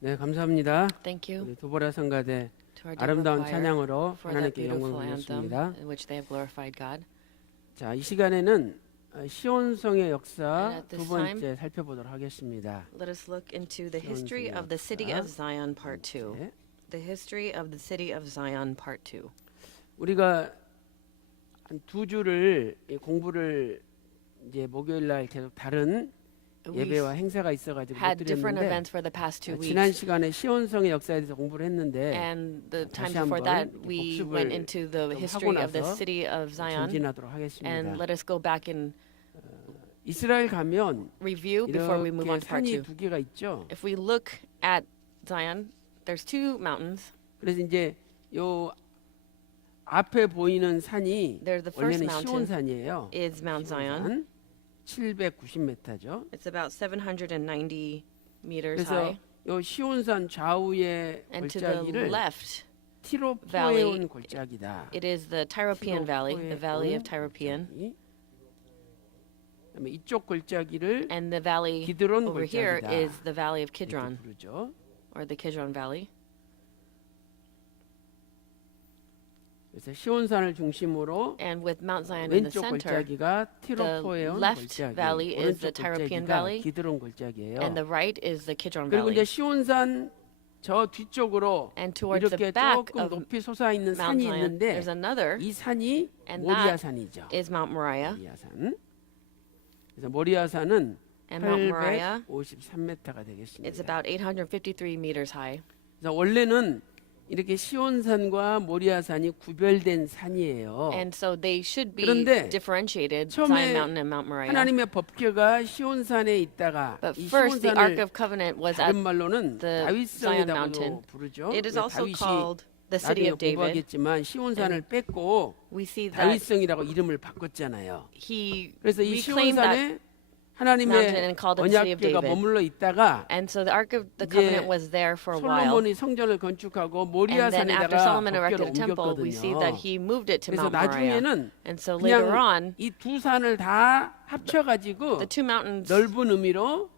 네, 감사합니다. Thank you 우리 도보라 성가대 to our Deborah 아름다운 choir 찬양으로 for that 하나님께 beautiful 영광을 anthem 돌렸습니다. in which they have glorified God. 자, 이 시간에는 시온성의 역사 And at 두 this 번째 살펴보도록 하겠습니다. Let us look into the 시온 history 성의 of the city 역사 of Zion, part 2. 네. The history of the city of Zion, part 2. 우리가 한 두 주를 이 공부를 이제 목요일 날 계속 다른 예배와 We've 행사가 있어가지고 못 had different 드렸는데 events for the past 2 지난 weeks. 시간에 시온성의 역사에 대해서 공부를 했는데 And the time 다시 before 한번 that, 이렇게 we 복습을 went into the 좀 history 하고 of the 나서 city of Zion. 전진하도록 하겠습니다. And let us go back and 이스라엘 가면 review before we move on 이렇게 to part 산이 2. 두 개가 있죠. If we look at Zion, there's 2 mountains. 그래서 이제 요 앞에 보이는 산이 There's the first 원래는 mountain 시온산이에요. is Mount Zion. 790m죠. It's about 790 meters 그래서 high. 요 시온산 좌우의 And to the 골짜기를 left, 티로포에온 골짜기다. it is the Tyropean Valley, the Valley of Tyropean. 그다음에 이쪽 골짜기를 And the valley 기드론 over here 골짜기다. is the Valley of 이렇게 Kidron, 부르죠. or the Kidron Valley. 그래서 시온산을 중심으로 And with Mount Zion in the 왼쪽 center, 골짜기가 티로포에온 left 골짜기, valley is the 오른쪽 Tyropean 골짜기가 Valley, 기드론 골짜기예요. and the right is the Kidron 그리고 이제 Valley. 시온산 저 뒤쪽으로 And towards the 이렇게 back 조금 of 높이 솟아 있는 Mount 산이 Zion, 있는데 there's another, 이 산이 and 모리아산이죠. is Mount Moriah. 모리아산. 그래서 모리아산은 And Mount Moriah, 853m가 it's 되겠습니다. about 853 meters high. 그래서 원래는 이렇게 시온산과 모리아산이 구별된 산이에요. And so they should be 그런데 differentiated, 처음에 Zion Mountain and Mount Moriah. 하나님의 법궤가 시온산에 있다가 But 이 first, the Ark 시온산을 of Covenant was at 다른 말로는 the 다윗성이라고도 Zion Mountain. 부르죠. It is 왜 also 다윗이 called the city 나중에 of David. 공부하겠지만 시온산을 뺏고 We see that 다윗성이라고 이름을 바꿨잖아요. he 그래서 이 reclaimed that, 시온산에 mountain 하나님의 and called it the city of 언약궤가 David. 머물러 있다가 and so the Ark of the 이제 Covenant was there for a while. 솔로몬이 성전을 건축하고 And then after 모리아산에다가 Solomon 법궤를 erected a temple, we see that 옮겼거든요. he moved it to 그래서 Mount Moriah. 나중에는 And so later 그냥 on, 이 두 산을 다 합쳐가지고 the 2 mountains 넓은 의미로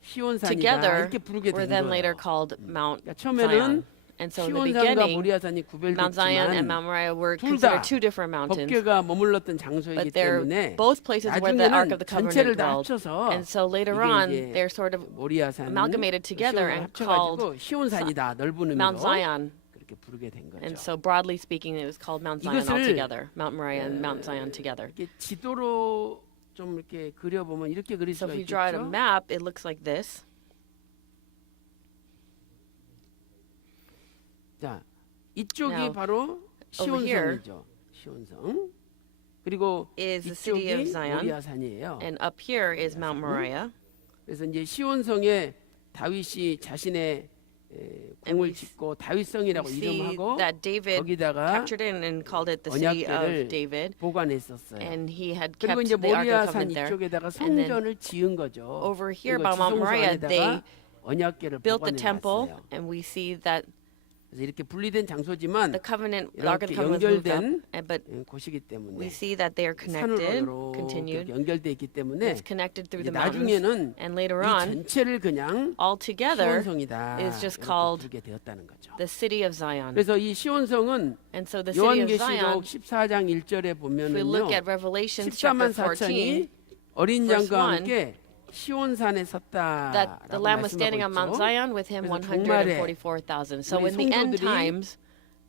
시온산이다 together 이렇게 부르게 were 된 then later 거예요. called Mount 그러니까 Zion. 처음에는 And so in the 시온산과 beginning, 모리아산이 Mount Zion and 구별됐지만 Mount Moriah were 둘 considered 다 2 different mountains. 법궤가 머물렀던 장소이기 But they're 때문에 both places where the Ark 나중에는 of the 전체를 Covenant 다 dwelled. 합쳐서 And so later 이게 on, 이제 they're sort of 모리아산 amalgamated together and 합쳐가지고 시온산이다 넓은 Mount 의미로 Zion. 그렇게 부르게 된 거죠. And so broadly speaking, it was called Mount Zion 이것을 altogether. Mount Moriah and Mount Zion together. 이렇게 지도로 좀 이렇게 그려보면 이렇게 그릴 So 수가 if you draw out a 있겠죠. map, it looks like this. 자, 이쪽이 Now, 바로 over here 시온성이죠. 시온성. 그리고 is the city of 이쪽이 Zion, 모리아산이에요. and up here is Mount Moriah. 그래서 이제 시온성에 다윗이 자신의 And 궁을 we 짓고 다윗성이라고 We see 이름하고 that David 거기다가 captured in and called it the city of 언약궤를 David, 보관했었어요. and he had 그리고 kept 이제 the Ark of the 모리아산 Covenant there. 이쪽에다가 And then 성전을 지은 거죠. over here 그리고 by Mount 지성소 Moriah, 안에다가 they 언약궤를 built the 보관해 temple, 놨어요. and we see that 그래서 이렇게 분리된 장소지만 the covenant, the Ark of 이렇게 the Covenant was moved up, 연결된 but 곳이기 때문에 we see that they are 산으로 connected, 이렇게 continued. 연결돼 있기 때문에 It's connected through 이제 the mountains, 나중에는 and later 이 on, 전체를 그냥 all together, 시온성이다 is just 이렇게 called 부르게 되었다는 거죠. the city of Zion. 그래서 이 시온성은 And so the city of Zion, 요한계시록 14장 1절에 if we 보면은요. look at Revelation 14만 chapter 4천이 14, 어린 verse 양과 1, 함께 시온산에 that the 섰다라고 Lamb was standing on 말씀하고 Mount 있죠. Zion with him 그래서 종말에 144,000. So 우리 in the end 성도들이 times,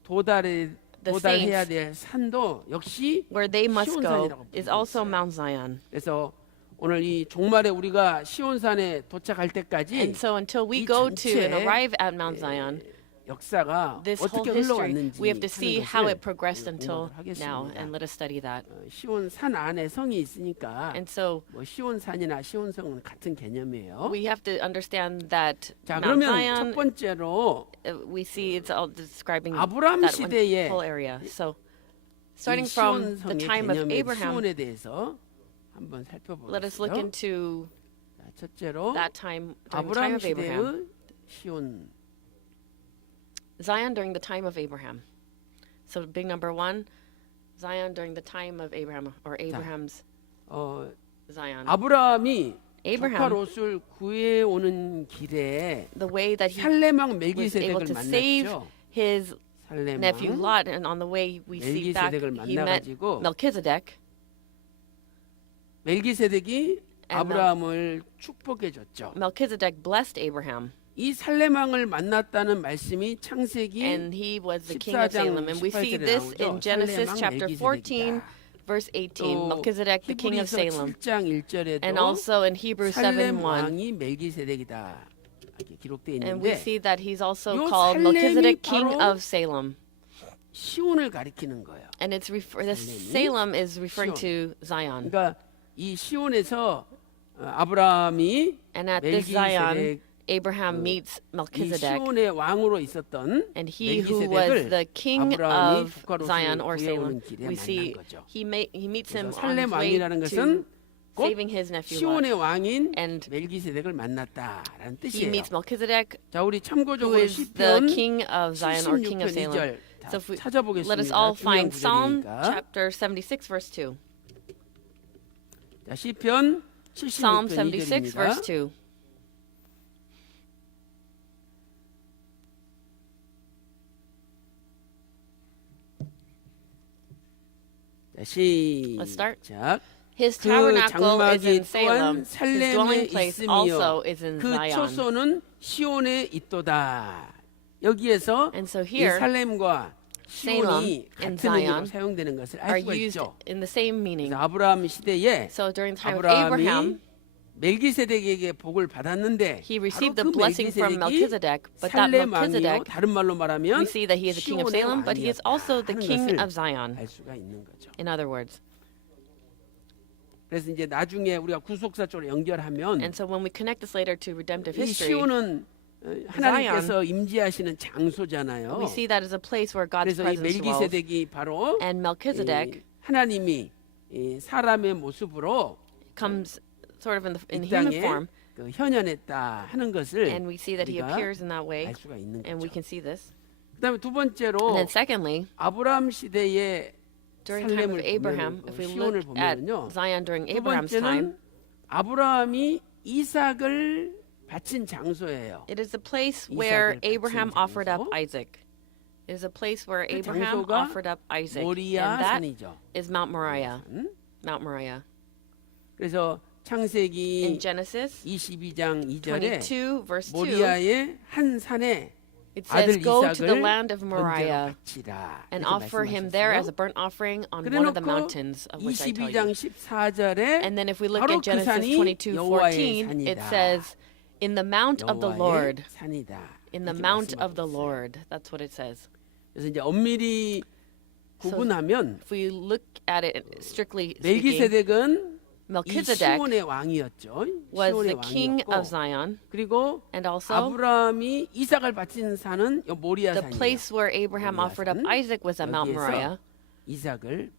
도달해야 saints, 될 산도 역시 where they must go 시온산이라고 is 부르고 also 있어요. Mount Zion. 그래서 오늘 이 종말에 우리가 시온산에 도착할 때까지 And so until we 이 go to and 전체 arrive at Mount Zion, 역사가 this whole 어떻게 history, 흘러왔는지 we have to see how it 하는 progressed 것을 until 공부를 now, 하겠습니다. and let us study that. 시온산 안에 성이 있으니까 And so 뭐 시온산이나 시온성은 같은 개념이에요. we have to understand that 자, Mount 그러면 첫 Zion, 번째로 we see it's all describing 아브라함 that one 시대에 whole area. So 이 starting from the 시온성의 time of 개념의 Abraham, 시온에 대해서 한번 let us look 살펴보겠습니다. into 자, 첫째로 that time, during the time 아브라함 of Abraham. 시대의 시온. Zion during the time of Abraham. So big number 1, Zion during the time of Abraham, or Abraham's 어, Zion. 아브라함이 조카 Abraham, 롯을 구해오는 길에 the way that he 살렘 왕 was able 멜기세덱을 to save 만났죠. his 살렘 nephew 왕 Lot, and on the way we see back 멜기세덱을 he met 만나가지고 Melchizedek, 멜기세덱이 And 아브라함을 축복해 줬죠. Melchizedek blessed Abraham, 이 살렘 왕을 만났다는 말씀이 창세기 and he was the king of 14장 Salem. And we see 18절에 this 나오죠. in Genesis 살렘 왕 chapter 14, 멜기세덱이다. verse 18, 또 Melchizedek, the king of 히브리서 Salem. 7장 1절에도 And also in Hebrews 7, 살렘 1. 왕이 멜기세덱이다 이렇게 기록되어 And we 있는데 see that he's also 요 called 살렘이 Melchizedek, king 바로 of Salem. 시온을 가리키는 거예요. And it's the 살렘이 Salem is referring 시온. to Zion. 그러니까 이 시온에서 아브라함이 And at this Zion, 멜기세덱 Abraham meets 이 Melchizedek, 시온의 왕으로 있었던 and he who was the 멜기세덱을 king 아브라함이 of 조카 Zion 롯을 or 구해오는 Salem. 길에 We 만난 see 거죠. he meets him 그래서 on his 살렘 way 왕이라는 to 것은 곧 saving his nephew Lot. 시온의 왕인 And 멜기세덱을 만났다라는 he 뜻이에요. meets Melchizedek, 자, 우리 who 참고적으로 is the 시편 king of Zion or king of 76편 Salem. 2절 다 So if we, 찾아보겠습니다. let us all 중요한 find Psalm 구절이니까. chapter 76, verse 2. 자, 시편 Psalm 76편 76, verse 2절입니다. 2. 자, Let's start. 시작. His 그 tabernacle is 장막이 in 또한 Salem. His 살렘에 dwelling place 있으며 also is in 그 Zion. 초소는 시온에 있도다. 여기에서 And so 이 here, 살렘과 시온이 Salem and 같은 의미로 Zion 사용되는 것을 are 알 수가 used 있죠. in the same meaning. 그래서 아브라함 시대에 So during the time of 아브라함이 Abraham, 멜기세덱에게 복을 받았는데 he 바로 received 그 the blessing from 멜기세덱이 Melchizedek, but that 살렘 왕이요. Melchizedek, 다른 말로 말하면 we see that he is the king of 시온의 Salem, but he is also the 왕이었다 king 하는 of Zion. 것을 알 수가 있는 거죠. In other words. 그래서 이제 나중에 우리가 구속사 쪽으로 연결하면 And so when we connect this later to redemptive 이 history, 시온은 하나님께서 임재하시는 장소잖아요. we see that as a place where God's 그래서 이 presence dwells. 멜기세덱이 바로 And Melchizedek 하나님이 이 사람의 모습으로 comes sort of in 이 human 땅에 form, 그 현현했다 하는 것을 and we see that he 우리가 appears in that way, 알 수가 있는 and we 거죠. can see this. 그다음에 두 번째로 And then secondly, 아브라함 시대의 during the time of 살렘을 Abraham, 보면 if we 시온을 look at 보면요. Zion during 두 Abraham's time, 번째는 아브라함이 이삭을 바친 장소예요. it is the place 이삭을 where 바친 Abraham offered up 장소. Isaac. It is a place where 그 Abraham 장소가 offered up Isaac, 모리아 and that 산이죠. is Mount Moriah. 음? Mount Moriah. 그래서 In 창세기 Genesis 22장 2절에 22, verse 2, 모리아의 한 산에 it 아들 says, "Go to the 이삭을 land of 번제로 Moriah 바치라. and 이렇게 offer him there as a 말씀하셨어요. burnt offering on one of the 그래놓고 mountains of which I tell you." 22장 14절에 And then if we look 바로 at 그 Genesis 산이 22:14, 여호와의 it 산이다. says, "In the mount of the 여호와의 Lord." 산이다. In the 이렇게 mount of the 말씀하셨어요. Lord. That's what it says. 그래서 이제 엄밀히 구분하면 If we look at it strictly speaking, 멜기세덱은 이 Melchizedek 시온의 왕이었죠. was 시온의 the king 왕이었고 of Zion, 그리고 and also 아브라함이 이삭을 바친 산은 요 모리아 the 산이에요. place where Abraham 모리아 offered up 산. Isaac was at Mount Moriah, 여기에서 이삭을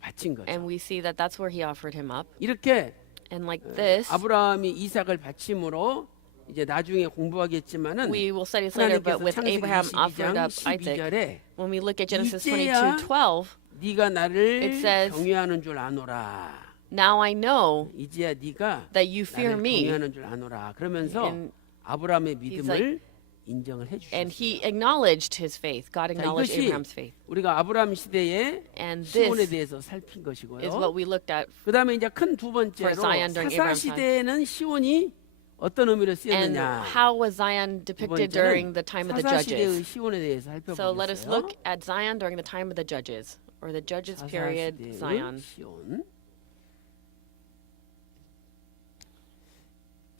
바친 거죠. and we see that that's where he offered him up. 이렇게 And like this, 아브라함이 이삭을 바침으로 이제 나중에 공부하겠지만은 we will study this later, but 하나님께서 with 창세기 Abraham offered 22장 up Isaac, 12절에 when we look at Genesis 이제야 22:12, 네가 나를 It says, 경외하는 줄 아노라. now I know 이제야 네가 that you fear 나를 me. 경외하는 줄 아노라. 그러면서 And 아브라함의 he's 믿음을 인정을 And 해주셨어요. he acknowledged his faith. God acknowledged 이것이 Abraham's faith. 우리가 아브라함 시대의 And 시온에 this 대해서 살핀 것이고요. is what we looked at. 그다음에 이제 큰 두 For 번째로 Zion during 사사 Abraham's time. 시대에는 시온이 어떤 의미로 And 쓰였느냐. how was Zion 두 depicted 번째는 during the time of the 사사 시대의 judges? 시온에 대해서 So let us 살펴보겠어요. look at Zion during the time of the judges, or the judges 사사 period 시대의 Zion. 시온.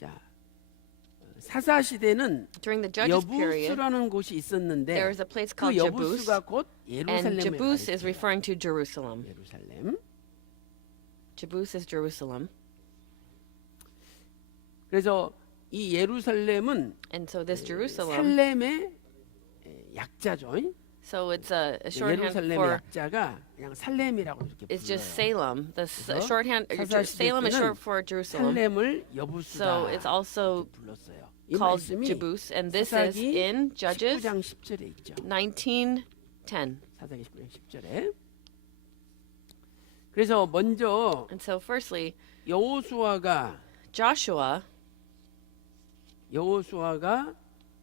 자, 사사 시대는 During the judges period, 여부스라는 곳이 있었는데 there is a place 그 called Jebus, 여부스가 곧 and 예루살렘을 Jebus is 가리켜요. referring to Jerusalem. 예루살렘. Jebus is Jerusalem. 그래서 이 예루살렘은 And so this Jerusalem, 살렘의 약자죠. so it's a shorthand 예루살렘의 for, 약자가 그냥 살렘이라고 이렇게 it's just 불러요. Salem. The 그래서 shorthand, 사사 Salem is 시대 short 때는 for Jerusalem. 살렘을 여부스다 So it's also 이렇게 불렀어요. 이 called 말씀이 Jebus, and this is 사사기 in Judges 19장 10절에 있죠. 19:10. 사사기 19장 10절에. 그래서 먼저 And so firstly, 여호수아가 Joshua, 여호수아가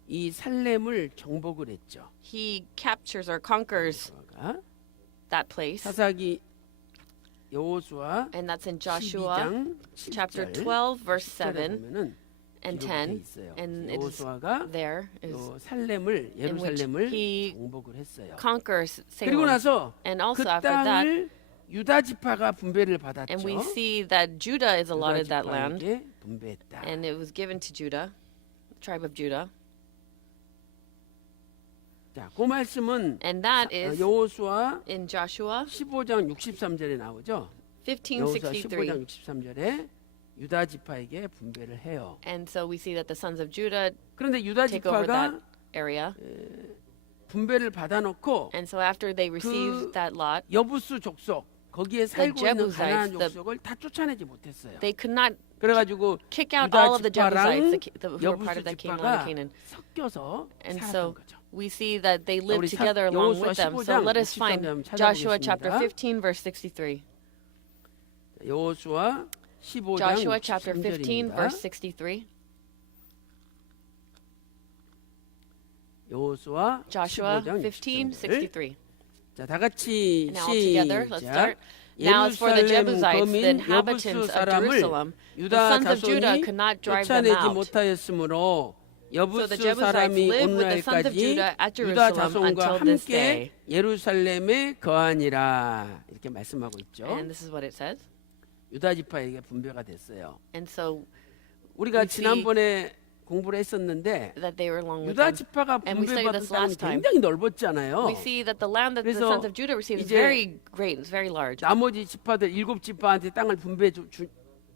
이 살렘을 정복을 했죠. he captures or conquers 여호수아가 that place. 사사기 여호수아 And that's in Joshua 12장 chapter 7절 12, verse 7 보면은 and 기록돼 10. 있어요. And it is 여호수아가 there is 요 살렘을 in which 예루살렘을 he 정복을 했어요. conquers 그리고 Salem. 나서 And 그 also after that, 땅을 유다 지파가 분배를 받았죠. and we see that Judah is allotted that land, 지파에게 분배했다. and it was given to Judah, tribe of Judah. 자, 그 말씀은 And that is 여호수아 in Joshua 15장 63절에 나오죠. 여호수아 15장 15:63. 63절에 유다 지파에게 분배를 해요. And so we see that the sons of Judah 그런데 유다 take over 지파가 that area. 분배를 받아놓고 And so after they received that lot, 여부수 족속 거기에 살고 있는 Jebusites, 가나안 the- 족속을 다 쫓아내지 못했어요. they could not 그래가지고 kick out 유다 all of the Jebusites 지파랑 who were part 여부수 of that Canaan, 지파가 Canaan. 섞여서 And 살았던 so 거죠. we see that they 우리 lived together along with them. So 15장 let us find 63절 Joshua chapter 찾아보겠습니다. 15, verse 63. 여호수아 15장 Joshua chapter 15, 63절입니다. verse 63. 여호수아 Joshua 15장 15, 63절. 63. 자, 다 같이 And all together, let's 시작. start. Now as for the 예루살렘 Jebusites, the 거민 inhabitants 여부수 of 사람을 Jerusalem, the 유다 sons of Judah 자손이 could not drive them 쫓아내지 out. 못하였으므로 So the 여부수 Jebusites 사람이 lived with the sons of 오늘날까지 Judah at 유다 Jerusalem 자손과 until this 함께 day. 예루살렘에 거하니라 이렇게 말씀하고 있죠. And this is what it says. 유다 지파에게 분배가 됐어요. And so 우리가 We see 지난번에 공부를 했었는데 that they were along with 유다 them. 지파가 And we studied 분배받은 this 땅은 last time. 굉장히 넓었잖아요. We see that the land that the 그래서 sons of Judah received is 이제 very great, it's very large. 나머지 지파들 7지파한테 땅을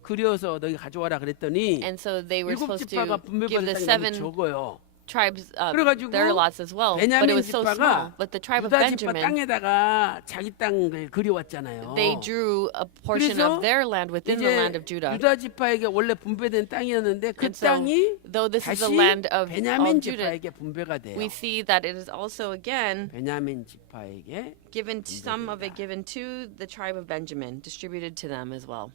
그려서 너희 가져와라 그랬더니 And so they were 7 supposed 지파가 to give 분배받은 the 땅이 너무 seven 적어요. tribes 그래가지고 their lots as well, but it 베냐민 was so small. 지파가 But the tribe of 유다 지파 Benjamin, 땅에다가 자기 땅을 그려왔잖아요. they drew a portion 그래서 of their land within the 이제 land of Judah. 유다 지파에게 원래 분배된 땅이었는데 그 And so, 땅이 though this is 다시 the land of 베냐민 Judah, 지파에게 분배가 돼요. we see that it is also again 베냐민 지파에게 given to, some of it given to the tribe of Benjamin, distributed to them as well.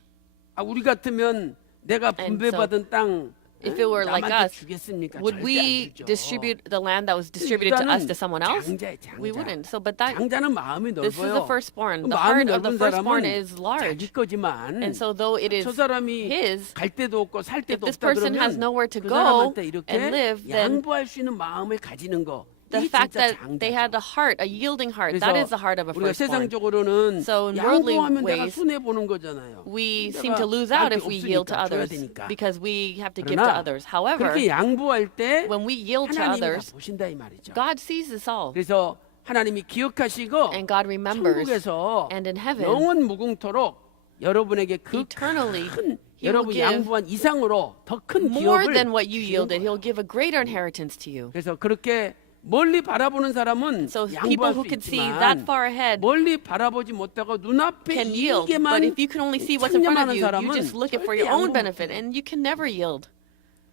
우리 같으면 내가 And 분배받은 땅 If it were like 남한테 us, 주겠습니까? would 절대 we 안 주죠. distribute the land that was distributed to us to someone else? 장자예요, 장자. We wouldn't. So, but that 장자는 마음이 this is the 넓어요. firstborn. The 마음이 heart of the 넓은 firstborn 사람은 is large. 자기 거지만 And so, though it is 저 사람이 his, 갈 데도 없고 살 if 데도 this 없다 person has 그러면 nowhere to 그 go 사람한테 이렇게 and live, then 양보할 수 있는 마음을 가지는 거 the 이게 fact 진짜 that they had 장자죠. a heart, a yielding heart, 그래서 that is the heart of a 우리가 firstborn. 세상적으로는 So in worldly 양보하면 내가 ways, 손해 보는 거잖아요. We 내가 seem to lose out 나한테 if we yield to 없으니까 줘야 others 되니까. because we have to give to 그러나 others. However, 그렇게 양보할 때 when we yield to 하나님이 다 others, 보신다 이 말이죠. God sees us all. 그래서 하나님이 기억하시고 And God remembers. 천국에서 And in heaven, 영원 무궁토록 여러분에게 그 eternally, 큰 He will 여러분 give 양보한 이상으로 더 큰 more 기업을 than what you 주시는 yielded. 거예요. He'll give a greater inheritance to you. 그래서 그렇게 멀리 바라보는 사람은 So people 양보할 who 수 can see that 있지만 far ahead 멀리 바라보지 못하고 눈앞에 can yield. But 이익에만 if you can only see what's in front of 참념하는 you, you 사람은 just look it for 절대 your own 양보 benefit, 못해요. and you can never yield.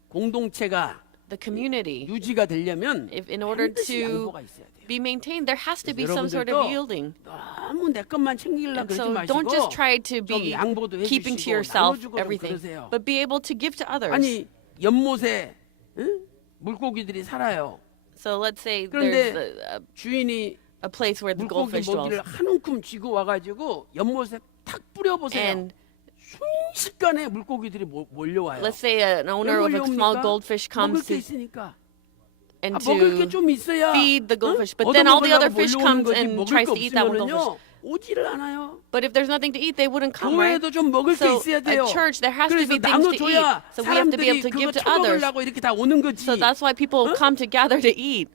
공동체가 The community, 유지가 되려면 if in order 반드시 to 양보가 있어야 돼요. be maintained, there has to be 그래서 some sort 여러분들도 of yielding. 너무 내 것만 챙기려고 And 그러지 so 마시고 don't just try to 좀 be 양보도 keeping to 해주시고 yourself 나눠주고 좀 everything, 그러세요. but be able to give to others. 아니 연못에 응? 물고기들이 살아요. So let's say 그런데 there's 주인이 a place where the 물고기 goldfish dwells, 먹이를 한 움큼 쥐고 와가지고 연못에 탁 뿌려보세요. and 순식간에 물고기들이 몰려와요. let's say an owner of a small goldfish 먹을 comes 게 to 있으니까. and 먹을 게 to 좀 있어야 feed the goldfish, but 응? then all the other 얻어먹으려고 fish 몰려오는 comes 거지. and 먹을 tries 거 to eat that one 없으면은요 goldfish. 오지를 않아요. But if there's nothing to eat, they wouldn't come, right? 교회도 좀 먹을 게 So 있어야 돼요. at church, there has to 그래서 be things to eat. 나눠줘야 So we have to be 사람들이 able to 그거 give to others. 처먹으려고 이렇게 다 오는 거지. So that's why people come together to eat.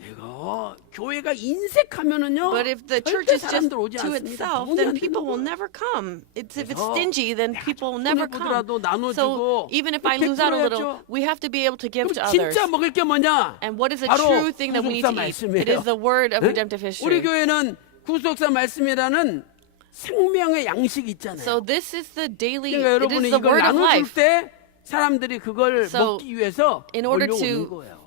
이거 교회가 인색하면은요. But if the church 절대 is just 사람들 오지 to 않습니다. itself, 돈이 then 안 people 되는 will 거예요. never come. If it's 그래서 stingy, then 내가 people will 좀 never 손해보더라도 come. 나눠주고 So even if I lose out a little, we have to be able to give to 그럼 others. 진짜 먹을 게 뭐냐? And what is the 바로 true thing that we need 구속사 to eat? 말씀이에요. It is the word of 응? redemptive 우리 history. 교회는 구속사 말씀이라는 생명의 양식이 있잖아요. So this is the daily, 그러니까 it 여러분이 is the 이걸 word of 나눠줄 life. 때 사람들이 그걸 So 먹기 위해서 in order 몰려오는 to 거예요.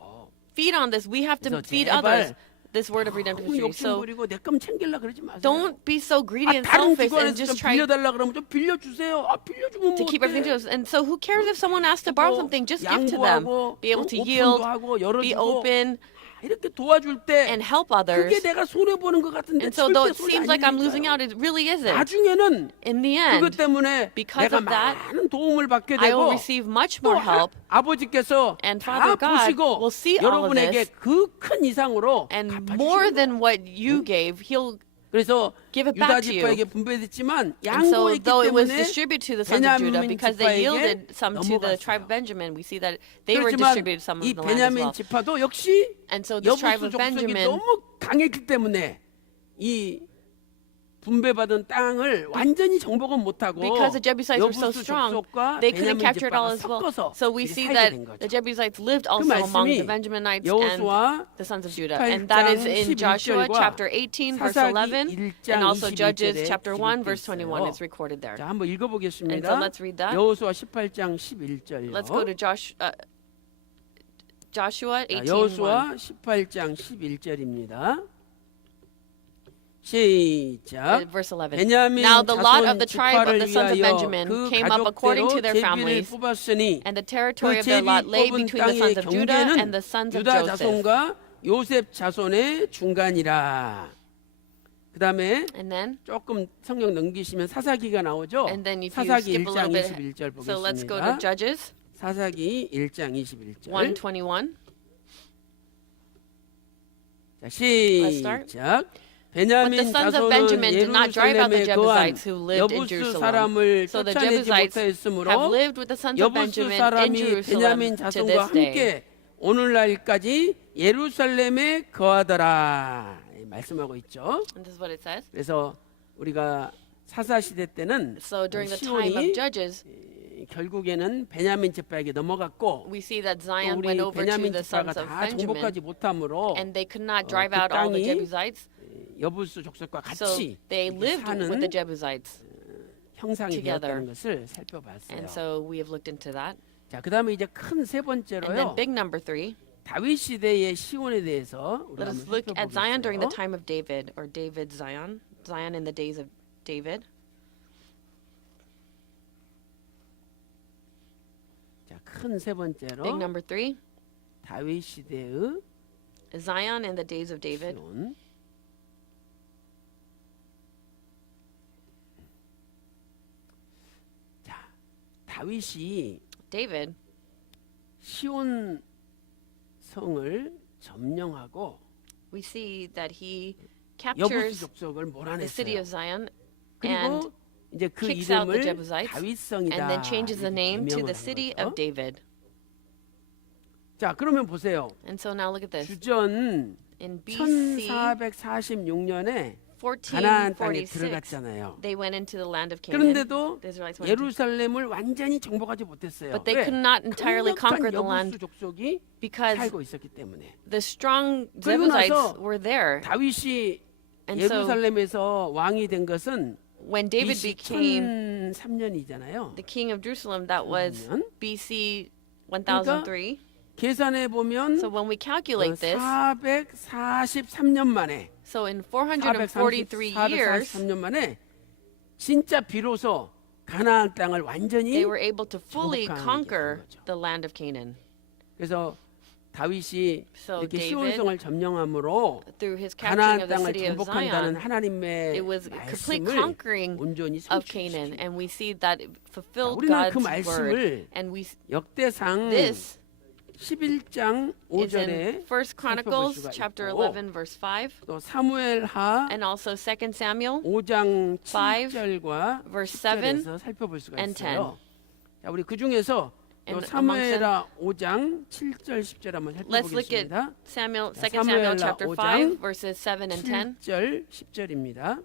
Feed on this. We have to 그래서 feed 제발 others. this word of redemptive 너무 history. So 욕심부리고 내 껌 챙길라 그러지 마세요. don't be so greedy and 다른 selfish and 기관에서 좀 just try 빌려달라 그러면 좀 빌려주세요. 빌려주면 to 뭐 keep everything to us. And so who cares if someone asks to borrow something? Just give to them. 양보하고 Be able to 오픈도 yield, 하고 be 열어주고 open, 이렇게 도와줄 때 and help others. 그게 내가 손해 보는 것 같은데 And so though 절대 it 손해 seems like I'm losing 아니니까요. out, it really isn't. 나중에는 In the 그것 end, 때문에 because 내가 of that, 많은 도움을 받게 I will 되고 receive much 또 more help. 아버지께서 And 다 Father God 보시고 will see all of 여러분에게 this. 그 큰 이상으로 And 갚아주시는 more 거예요. than what you gave, He'll 그래서 give it 유다 back to you. 지파에게 분배됐지만 And so, 양보했기 though it was 때문에 distributed to the sons of Judah, 베냐민 because they 지파에게 yielded some to the tribe 넘어갔어요. of Benjamin, we see that they were 그렇지만 distributed some of 이 the land as 베냐민 well. 지파도 역시 And so this tribe 여부수 of 족속이 Benjamin, 너무 강했기 때문에 이 분배받은 땅을 완전히 정복은 못하고 because the Jebusites were so 여부수 strong, 족속과 they couldn't 베냐민 capture it all 지파가 as well. 섞어서 So we see that 살게 된 the 거죠. Jebusites lived 그 also among 말씀이 the Benjaminites and 여호수아 the sons of Judah. And that is in Joshua 11절과 chapter 18, verse 사사기 11, 1장 and also 21절에 Judges chapter 1, 기록돼 verse 21. 있어요. It's recorded there. 자, 한번 읽어보겠습니다. And so let's read that. 여호수아 18장 11절요. Let's go to Joshua 18, 1. 여호수아 18장 11절입니다. 시작. Verse 11. 베냐민 Now the lot 자손 of the tribe of 지파를 the sons of 위하여 Benjamin 그 came up according 가족대로 to their 제비를 families, 뽑았으니 and the 그 territory of their 제비 lot lay 뽑은 between the 땅의 sons of Judah 경계는 and the sons of 유다 Joseph. 자손과 요셉 자손의 중간이라. 그 다음에 And then, 조금 성경 넘기시면 사사기가 나오죠. and then if you 사사기 skip a 1장 little 21절 bit, so let's go to 보겠습니다. Judges 사사기 1장 21절. 1:21. 자, start. 시작. But the 베냐민 sons 자손은 of Benjamin did not drive out the 예루살렘에 거한 Jebusites who lived in 여부수 Jerusalem. 사람을 So the 쫓아내지 Jebusites have 못하였으므로 lived with the sons of 여부수 Benjamin in 사람이 Jerusalem 베냐민 to 자손과 this day. 함께 오늘날까지 예루살렘에 거하더라. 말씀하고 있죠. And this is what it says. 그래서 우리가 사사 시대 때는 So during the time of 시온이 Judges, 결국에는 베냐민 지파에게 넘어갔고 we see that 또 Zion 우리 went over to 베냐민 the 지파가 sons of 다 Benjamin, 정복하지 못함으로 and they could not drive 그 out all the 땅이 Jebusites. 여부수 족속과 So 같이 they 이렇게 lived with the 사는 Jebusites. 형상이 together. 되었다는 것을 살펴봤어요. And so we have looked into that. 자, 그다음에 이제 큰 세 And then 번째로요. big number 3, 다윗 시대의 시온에 대해서 우리 let us 한번 look at Zion during the 살펴보겠어요. time of David, or David Zion. Zion in the days of David. 자, 큰 세 번째로 Big number 3, 다윗 시대의 Zion in the days of David. 시온. 자, 다윗이 David 시온 성을 점령하고 we see that he 여부수 captures 족속을 the city 몰아냈어요. of Zion 그리고 and 이제 그 kicks out the 이름을 Jebusites 다윗성이다. and then changes the 이렇게 name to 개명을 the 한 city 거죠. of David. 자, 그러면 보세요. And so now look at this. 주전 In BC 1446년에 가나안 땅에 1446, 들어갔잖아요. they went into the land of Canaan. 그런데도 The Israelites went into, 예루살렘을 완전히 정복하지 못했어요. but they 왜? could not entirely conquer 강력한 the land 여부수 족속이 because 살고 있었기 때문에 the strong 그리고 나서 Jebusites were there. 다윗이 And so 예루살렘에서 왕이 된 것은 when David BC became 1003년이잖아요. the king of Jerusalem, that was 1003년. BC 1003. 계산해 보면 So when we calculate this, 443년 만에 so in 443 years, 443년 만에 진짜 비로소 가나안 땅을 완전히 they were able to fully 정복하는 게 conquer 된 거죠. the land of Canaan. 그래서 다윗이 So 이렇게 David, 시온성을 점령함으로 through his capturing 가나안 of the 땅을 city of 정복한다는 Zion, 하나님의 it was a complete 말씀을 conquering 온전히 of Canaan, 성취시킵니다. and we see that it fulfilled 우리는 그 God's word. 말씀을 And we 역대상 this 11장 is 5절에 in 1 Chronicles 수가 chapter 있고, 11 verse 5, 또 사무엘하 and also 2 Samuel 5장 5, 7절과 verse 7 10절에서 살펴볼 수가 and 있어요. 자, 우리 그 중에서 And 사무엘하 5장 7절 10절 한번 Let's look at 살펴보겠습니다. Samuel, 자, 2 Samuel 사무엘하 chapter 5장 5 verses 7 and 10. 7절 10절입니다.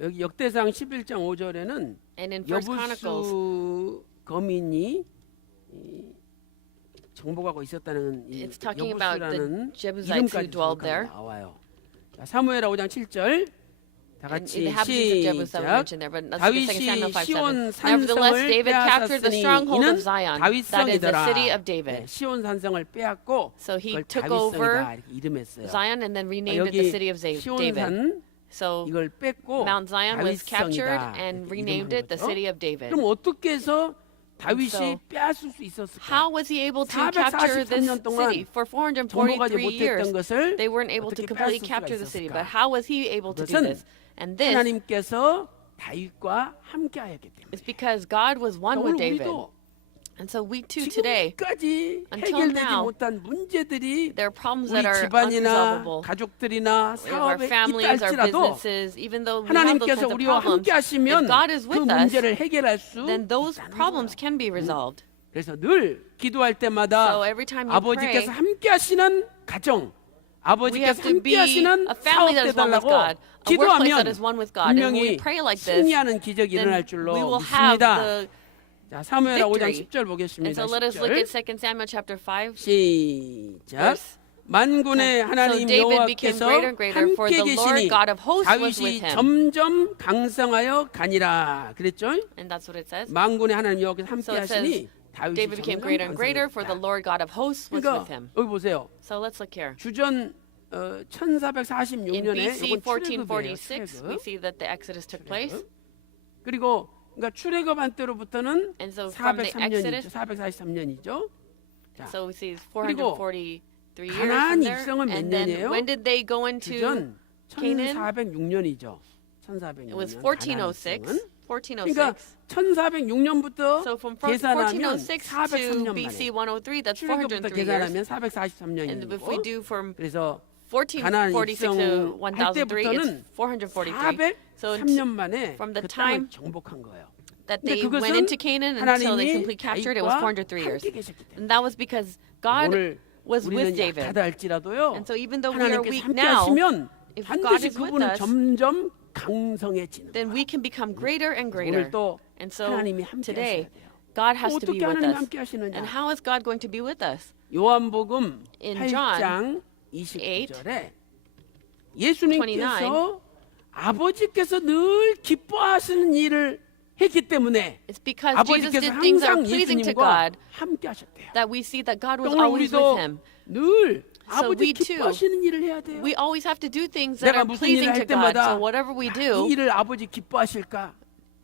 여기 역대상 11장 5절에는 And in 1 Chronicles, 여부수 거민이 정복하고 있었다는 이 It's talking about the 여부수라는 Jebusites who 이름까지 dwelled 정확하게 there. 나와요. 자, 사무엘하 5장 7절 다 And 같이 the inhabitants of Jebus that were 시작. mentioned there, but let's look at 2 Samuel 다윗이 5:7. 시온 Nevertheless, 산성을 David captured the 빼앗았으니 stronghold 이는 of Zion, that is the 다윗성이더라. city of 네, David. 시온 산성을 빼앗고 So he 그걸 took 다윗성이다 over 이렇게 이름했어요. Zion and then renamed it the 여기 city of David. 시온산 So 이걸 뺏고 Mount Zion was captured 다윗성이다 and 이렇게 renamed 이름한 it the 거죠. city of David. 그럼 어떻게 해서 다윗이 so 빼앗을 수 있었을까? How was he able to capture this 443년 동안 city for 정복하지 443 years? 못했던 것을 They weren't able to 어떻게 completely 빼앗을 수가 capture the city, but 있었을까? how was he able to do 그것은 this? And this 하나님께서 다윗과 함께하였기 때문에. is because God was one with 오늘 David. 우리도 And so we too today, 지금까지 until 해결되지 now, 못한 문제들이 there are problems 우리 that are 집안이나 unresolvable. 가족들이나 We have our 사업에 있다 families, our 할지라도 businesses, even though we have those 하나님께서 kinds of 우리와 problems, 함께 하시면 if God is 그 with us, 문제를 해결할 수 then those 있다는 problems 거예요. can be resolved. 그래서 늘 기도할 때마다 So every time you 아버지께서 pray, 함께 하시는 가정, we have 아버지께서 to 함께 be 하시는 a family 사업 that is one with 되달라고 God, a workplace that 기도하면 is one with God. And when we 분명히 pray like this, 승리하는 기적이 then 일어날 줄로 we will have 믿습니다. the 자, 사무엘하 5장 victory. 10절 And 보겠습니다. so let us look at 10절 2 Samuel chapter 5. 시작. verse. 만군의 So 하나님 David became 여호와께서 greater and greater, for 함께 the Lord 계시니 God of hosts was 다윗이 with him. 점점 강성하여 가니라. 그랬죠? And that's what it says. 만군의 하나님 여호와께서 함께 So it says, 하시니 다윗이 David became 점점 greater and greater, for the 강성해졌다. Lord God of hosts was 그러니까 with him. 여기 보세요. So let's look here. 주전 In 1446년에 BC 이건 출애굽이에요. 1446, we 출애굽. see that the Exodus took place. 그리고 그러니까 출애굽한 때로부터는 And so from the 403년이죠. Exodus, 443년이죠. 자, so we see 그리고 443 years 가나안 from there. 입성은 몇 And then 년이에요? when did they go into? 주전 Canaan? 1406년이죠. It was 1406년. 1406. 1406. 그러니까 1406년부터 So from 계산하면 1406 to 403년 BC 만에 103, that's 출애굽부터 403 years. 계산하면 And if we 443년이고 do from 그래서 가나안 1446 to 입성할 1003, 때부터는 it's 443. So it's 403년 만에 from the 그 time 땅을 정복한 거예요. that 근데 they went 그것은 into Canaan until they 하나님이 completely captured it was 다윗과 403 years. 함께 계셨기 때문에 And that was because God 오늘 was with 우리는 David. 약하다 할지라도요 And so even though we are 하나님께서 weak 함께 now, 하시면 if God 반드시 is with 그분은 us, 점점 강성해지는 then we can become greater and greater. 오늘도 And so 하나님이 함께 today, 하셔야 돼요. God has to be 어떻게 with 하나님이 us. 함께 하시느냐? And how is God going to be with us? 요한복음 In 8장 29절에 예수님께서 아버지께서 늘 기뻐하시는 일을 했기 때문에 It's because Jesus 아버지께서 did things that are 항상 pleasing to 예수님과 God 함께 하셨대요. that we see that God was 오늘 always with 우리도 him. 늘 So 아버지 we too, 기뻐하시는 일을 해야 돼요. We always have to do things that 내가 are 무슨 pleasing 일을 to 할 God. 때마다 So whatever we 이 do, 일을 아버지 기뻐하실까?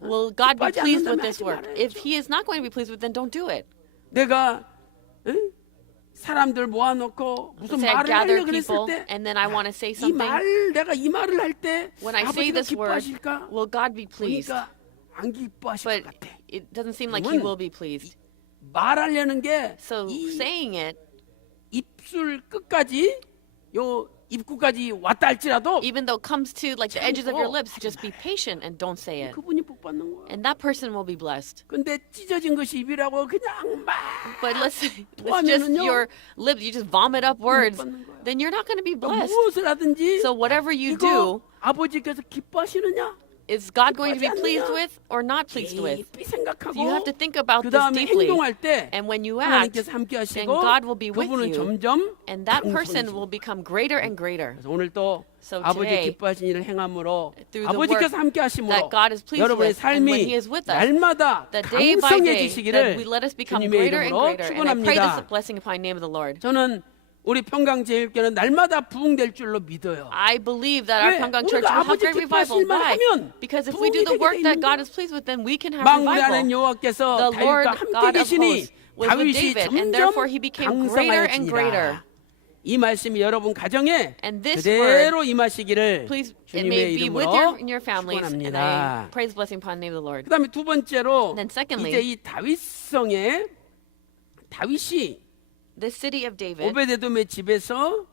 will God be 기뻐하지 pleased with 않는다면 this 하지 work? 말아야죠. If he is not going to be pleased with it, then don't do it. 내가 응? 사람들 모아놓고 무슨 Say I 말을 gather 하려고 그랬을 people 때 and then I want to say 이 something. 내가 이 말을 할 때 When I say 아버지가 this word, 기뻐하실까? will God be pleased? 보니까 안 기뻐하실 But 것 같아. it doesn't seem like he 그러면 will be pleased. 말하려는 게 So 이 saying it, 입술 끝까지 요 입구까지 왔다 할지라도 even though it comes to like the edges of your 참고 lips, 하지 just be patient and don't say it. 그분이 복 받는 거야. And that person will be blessed. 근데 찢어진 것이 입이라고 그냥 막 But listen, it's just 토하면은요, your lips, you just vomit up words, 받는 거야. then you're not going to be blessed. 무엇을 하든지 So whatever you 이거 do, 아버지께서 기뻐하시느냐? is God going to be 기뻐하지 pleased 않느냐? with or not pleased with? 깊이 생각하고 You have to think about 그 this 다음에 deeply. 행동할 때 And when you act, 하나님께서 함께 then 하시고 God will be with 그분은 you, 점점 and that person 강성해집니다. will become greater and greater. 그래서 오늘 또 So 아버지 today, 기뻐하신 일을 행함으로 through the 아버지께서 work 함께 하심으로 that God is pleased 여러분의 with, and when 삶이 He is with us, 날마다 that day by day, that 강성해지시기를 we let us become 주님의 greater and 이름으로 greater. And I pray this 축원합니다. blessing upon the name of the Lord. 저는 우리 평강제일교회는 날마다 부흥될 줄로 믿어요. I believe that our 왜? Pyeonggang Church 우리가 will have 아버지 great revival. 기뻐하실만 Why? 하면 Because if we do 부흥이 the 되게 work 돼 that 있는 God 거야. is pleased with, then we can have 만군의 revival. 하나님 여호와께서 The Lord 다윗과 함께 God of 계시니 hosts was with 다윗이 David, and 점점 therefore he became greater and greater. 강성하여지니라. 이 말씀이 여러분 가정에 And this 그대로 임하시기를 Please, it 주님의 may be with 이름으로 in your families, and I 축원합니다. praise blessing upon the name of the Lord. 그다음에 두 번째로 Then secondly, 이제 이 다윗이 The city of David, 오베데돔의 집에서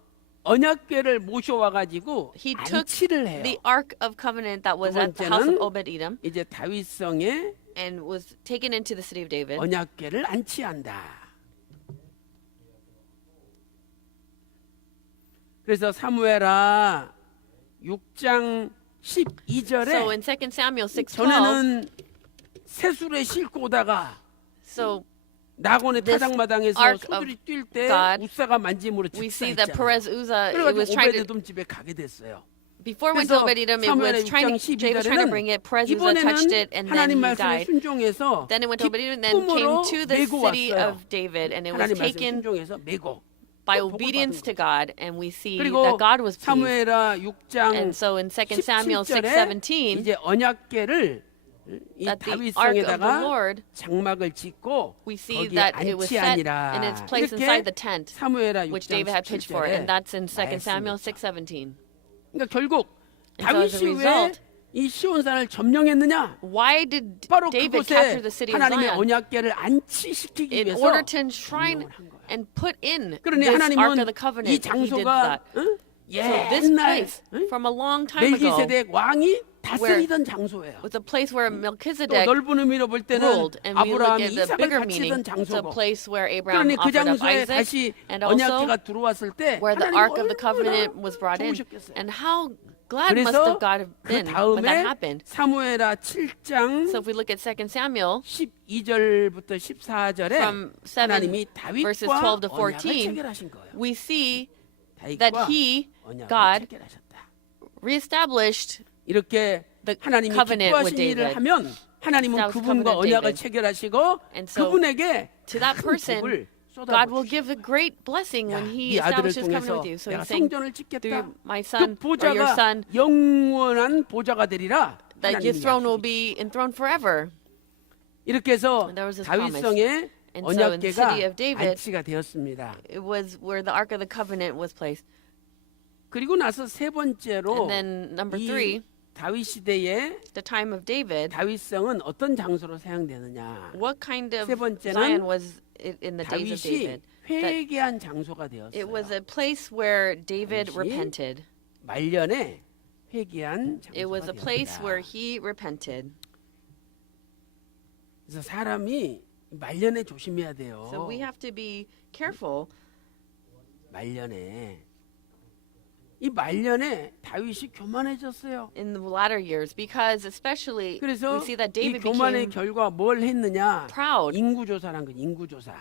언약궤를 모셔와 가지고 he took 안치를 해요. the Ark of Covenant that was 두 at the house of 번째는 Obed-Edom 이제 다윗성에 and was taken into the city of David. 언약궤를 안치한다. 그래서 사무엘하 6장 12절에 So in 2 Samuel 6:12, 전에는 새술에 싣고 오다가 so 나곤의 this 타작마당에서 ark of 소들이 뛸 때 God, 우사가 만짐으로 we see that 직사했잖아요. Perez Uzzah was 그래가지고 trying to 오베데돔 집에 가게 됐어요. Before when 그래서 Obed-Edom, it 사무엘하 was trying 6장 to, David was trying to 12절에는 bring it. Perez Uzzah touched it, and then 하나님 he 말씀에 died. 순종해서 Then it went to Obed-Edom, then 기쁨으로 came to the 메고 city 왔어요. of David, and it was 하나님 말씀에 taken 순종해서 메고 by 복을 obedience 받은 to 거죠. God, and we see 그리고 that God was pleased. 사무엘하 6장 And so in 2 Samuel 17절에 6:17, 이제 언약궤를 이 that the ark of the 다윗성에다가 Lord, 장막을 짓고 we see 거기에 that it was set 안치하니라. in its place 이렇게 inside the tent, 사무엘하 which 6장 David had pitched for, 17절에 and that's in 2 Samuel 나였습니다. 6:17. 그러니까 결국 And so as a 다윗이 왜 result, 이 시온산을 점령했느냐? why did 바로 David 그곳에 capture the city of 하나님의 Zion? 언약궤를 안치시키기 In 위해서 order to enshrine 점령을 한 거야. and put in 그러니 this Ark 하나님은 of the 이 Covenant. He did 장소가 that. So this 옛날 place, from a long time ago, 멜기세덱 왕이 다스리던 장소예요. was a place where 또 Melchizedek 넓은 의미로 볼 때는 ruled, and we look 아브라함이 at the 이삭을 bigger meaning. 바치던 It's a 장소고, place where Abraham 그러니 그 offered up 장소에 Isaac, 다시 and also 언약궤가 들어왔을 때 where the 하나님 Ark of the 얼마나 Covenant was brought in. 좋으셨겠어요. And how glad must 그래서 have God have 그 been when that 다음에 happened. 사무엘하 7장 So if we look at 2 Samuel, 12절부터 14절에 from 7 하나님이 verses 다윗과 12 to 언약을 14, 체결하신 거예요. we see 다윗과 that he, 언약을 God, 체결하셨다. reestablished 이렇게 the 하나님이 covenant with 기뻐하신 일을 David. 하면 하나님은 That was 그분과 covenant 언약을 David. 체결하시고 And so 그분에게 to that 큰 person, 복을 God will 쏟아부으시고 give a great blessing when he 네 아들을 establishes covenant 통해서 with you. So 내가 he's saying, 성전을 짓겠다. through my 그 son or your 보좌가 son, 영원한 보좌가 되리라. that your 하나님이 throne will 약속해 be enthroned forever. 이렇게 해서 And there was this promise. 다윗성의 And so in the 언약궤가 city of David, 안치가 되었습니다. It was where the Ark of the Covenant was placed. 그리고 나서 세 번째로 And then number 이 3, 다윗 시대의 the time of David. 다윗성은 어떤 장소로 사용되느냐? What kind of 세 번째는 Zion was it in the days of 다윗이 David? That 회개한 장소가 it was 되었어요. a place where David 다윗이 repented. 말년에 회개한 It was 장소가 a place where 되었다. he repented. 그래서 사람이 말년에 조심해야 돼요. So we have to be careful. 말년에 이 말년에 다윗이 교만해졌어요. In the latter years, because especially 그래서 we see that 이 David 교만의 became 결과 뭘 했느냐? proud. 인구조사란 거, 인구조사.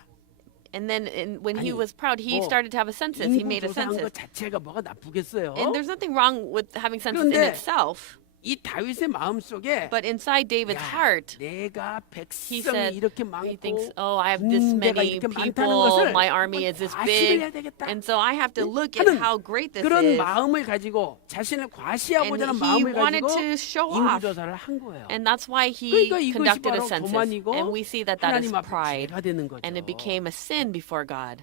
And then when he 아니, was proud, he 뭐 started to have a census. He made a 인구조사한 거 census. 자체가 뭐가 나쁘겠어요? And there's nothing wrong with having census in 그런데 itself. 이 다윗의 마음 속에 But inside David's 야, heart, 내가 he 백성이 said, 이렇게 he 많고 thinks, oh, I have this 군대가 many 이렇게 많다는 people, 것을 my army is this 과시를 해야 big, 되겠다. and so I have to look at 하는 how great this 그런 is. 마음을 가지고 자신을 과시하고자 하는 And he 마음을 wanted 가지고 to show off. 인구조사를 한 거예요. And that's why he 그러니까 이것이 conducted a 바로 census. 교만이고 And we see that that is 하나님 앞에 pride. 죄가 되는 거죠. And it became a sin before God.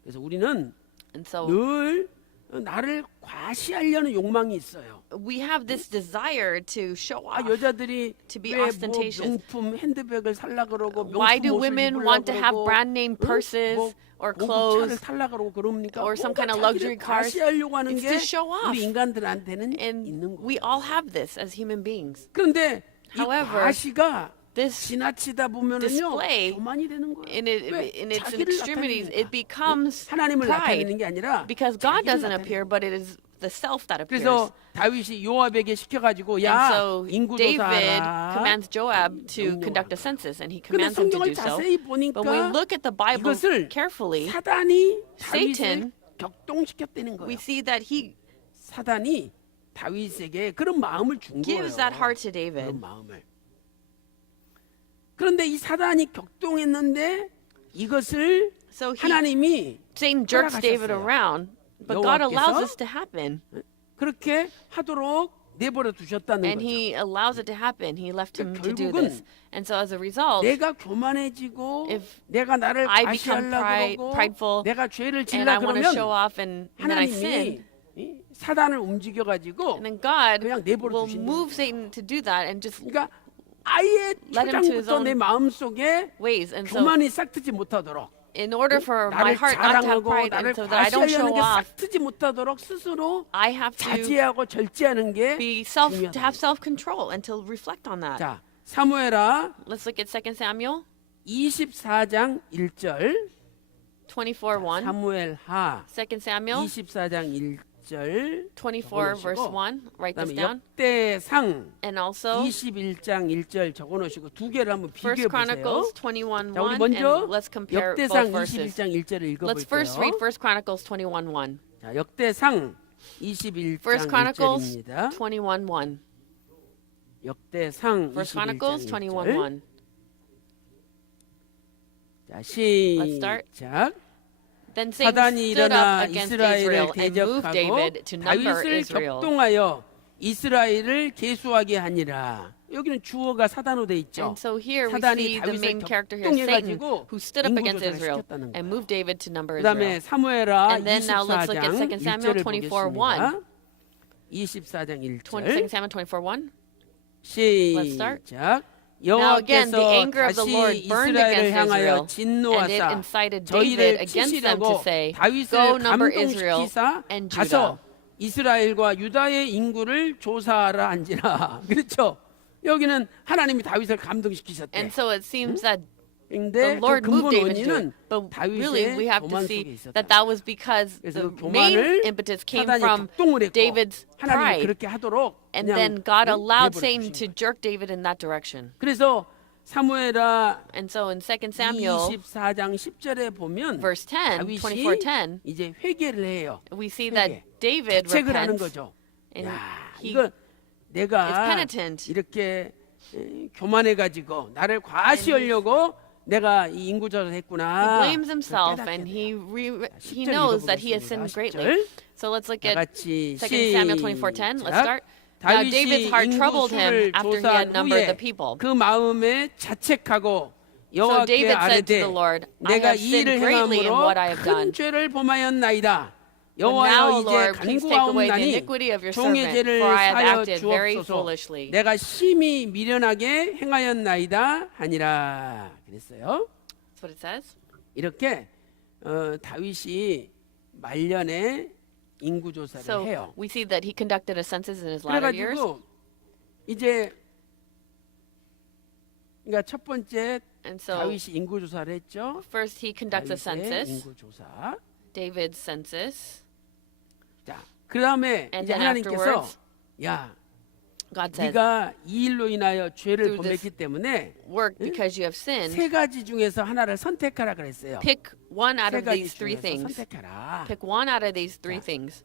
그래서 우리는 And so 늘 나를 과시하려는 욕망이 있어요. we have this desire to show 아 off. 여자들이 To be 왜뭐 ostentatious. 명품 핸드백을 살라 그러고 Why 명품 do 옷을 women 입으려고 want to have 그러고, brand name purses 뭐 or 고급 차를 clothes? 탈라 그러고 그럽니까? or some 뭔가 kind of 자기를 luxury cars? 과시하려고 하는 It's 게 to show off. 우리 인간들한테는 And 있는 we 거예요. all have this as human beings. 그런데 이 However, 과시가 This 지나치다 보면은요 display 교만이 되는 거예요. in 왜? its 자기를 extremities, 나타내니까. it becomes 하나님을 pride 나타내는 게 아니라 because God 자기를 doesn't 나타내는 appear, 거예요. but it is the self that appears. 그래서 다윗이 요압에게 시켜가지고 And 야 so David 인구조사하라. commands Joab to 명령을 conduct a 하라. census, and he 근데 commands him to do 성경을 so. 자세히 But when we 보니까 look at the Bible 이것을 carefully, 사단이 Satan 다윗을 격동시켰다는 we 거예요. see that he 사단이 다윗에게 그런 마음을 준 거예요. gives that heart to David. 그런 마음을. 그런데 이 사단이 격동했는데 이것을 So he, 하나님이 Satan jerks David 허락하셨어요. around, but God 여호와께서 allows this to happen. 그렇게 하도록 내버려 두셨다는 And 거죠. he allows it to happen. He left him to do 결국은 this. And so as a result, 내가 교만해지고 if 내가 나를 I become 과시하려고 prideful 그러고 내가 죄를 and I 질라 want to 그러면 show off and then I sin, 하나님이 이 사단을 움직여 가지고 and then God 그냥 내버려 will 두시는 move 거예요. Satan to do that and just 그러니까 아예 Let him to his 초장부터 own 내 마음 속에 ways. And so 교만이 싹트지 못하도록 in order for my 나를 heart not to have 자랑하고 pride 나를 and so that I don't show 과시하려는 게 off, 싹트지 못하도록 스스로 I have to 자제하고 절제하는 게 be to 중요하다. have self-control and to reflect on that. 자, 사무엘하 Let's look at 2 Samuel 24장 1절 24:1. 사무엘하 2 Samuel 24장 1절 24 verse 1. Write this 그다음에 down. 역대상 And also 21장 1절 적어 놓으시고 두 개를 한번 비교해 First 보세요. Chronicles 21:1 자, 우리 and 먼저 let's compare 역대상 both verses. 21장 1절을 읽어 Let's first read 볼게요. First Chronicles 21:1. 자, 역대상 21장 First Chronicles 1절입니다. 21:1. 역대상 First 21장 Chronicles 1절. 21:1. 자, Let's start. 시작. Then Satan 사단이 stood 일어나 up against 이스라엘을 Israel and moved 대적하고 David to number 다윗을 Israel. 격동하여 이스라엘을 계수하게 하니라. 여기는 주어가 사단으로 돼 있죠. And so here we 사단이 see the 다윗을 main character here, Satan, 격동해가지고 who stood up against 인구조사를 Israel 시켰다는 and 거예요. moved David to number 그다음에 Israel. 사무엘하 And then now let's look at 24장 2 Samuel 1절을 24:1. 보겠습니다. 24장 2 1절 Samuel 24:1. Let's start. 시작. Now again, the 여호와께서 anger of the 다시 Lord burned 이스라엘을 against 향하여 Israel, and it 진노하사 incited 저희를 David against them to 치시려고 say, 다윗을 Go number Israel 감동시키사 and 가서 Judah. 이스라엘과 유다의 인구를 조사하라 한지라. 그렇죠? 여기는 하나님이 다윗을 감동시키셨대. And so it seems that 근데 the 그 Lord 근본 moved David to do 원인은 it. But really, we 다윗의 have to 교만 속에 see 있었다. that was because 그래서 the 그 main 교만을 impetus came 사단이 from 격동을 했고 David's 하나님이 pride. 그렇게 하도록 And 그냥 then God allowed 내버려 Satan 두신 to 거예요. jerk David in that direction. 그래서 사무엘하 And so in 2 Samuel 24장 10절에 보면 verse 10, 다윗이 24:10, 이제 회개를 해요. we see 회개. that David 자책을 하는 repents. 거죠. And 야, he 이거 is 내가 penitent. 이렇게 교만해가지고 나를 과시하려고 내가 이 인구조사를 He 했구나. blames himself 그걸 and 깨닫게 돼요. he 10절 knows that he has 읽어보겠습니다. sinned greatly. 10절. So let's look 다 at 같이 2 Samuel 24:10. Let's start. Now David's heart troubled him after he had numbered the people. 그 마음에 자책하고 So 여호와께 David said to 아뢰되 the Lord, I 내가 have 이 sinned 일을 greatly in 행함으로 what I have 큰 done. 죄를 범하였나이다. But now, 여호와여 이제 Lord, please take away the 간구하옵나니 iniquity of your 종의 servant, 죄를 for I have 사여 acted very 주옵소서. foolishly. 내가 심히 미련하게 행하였나이다 하니라. 그랬어요. That's what it says. 이렇게 다윗이 말년에 인구 조사를 So 해요. we see that he conducted a census in his latter years. 그래가지고 이제 그러니까 첫 번째 And so 다윗이 인구 조사를 했죠. first he conducts a 다윗의 census, 인구 조사. David's census, 자, 그다음에 and 이제 then 하나님께서 afterwards 야, God says, 네가 이 일로 인하여 죄를 Through this 범했기 때문에 work because you have sinned, 세 가지 중에서 하나를 선택하라 그랬어요. pick one out 세 of 가지 these three 중에서 things. 선택하라. Pick one out of these three things.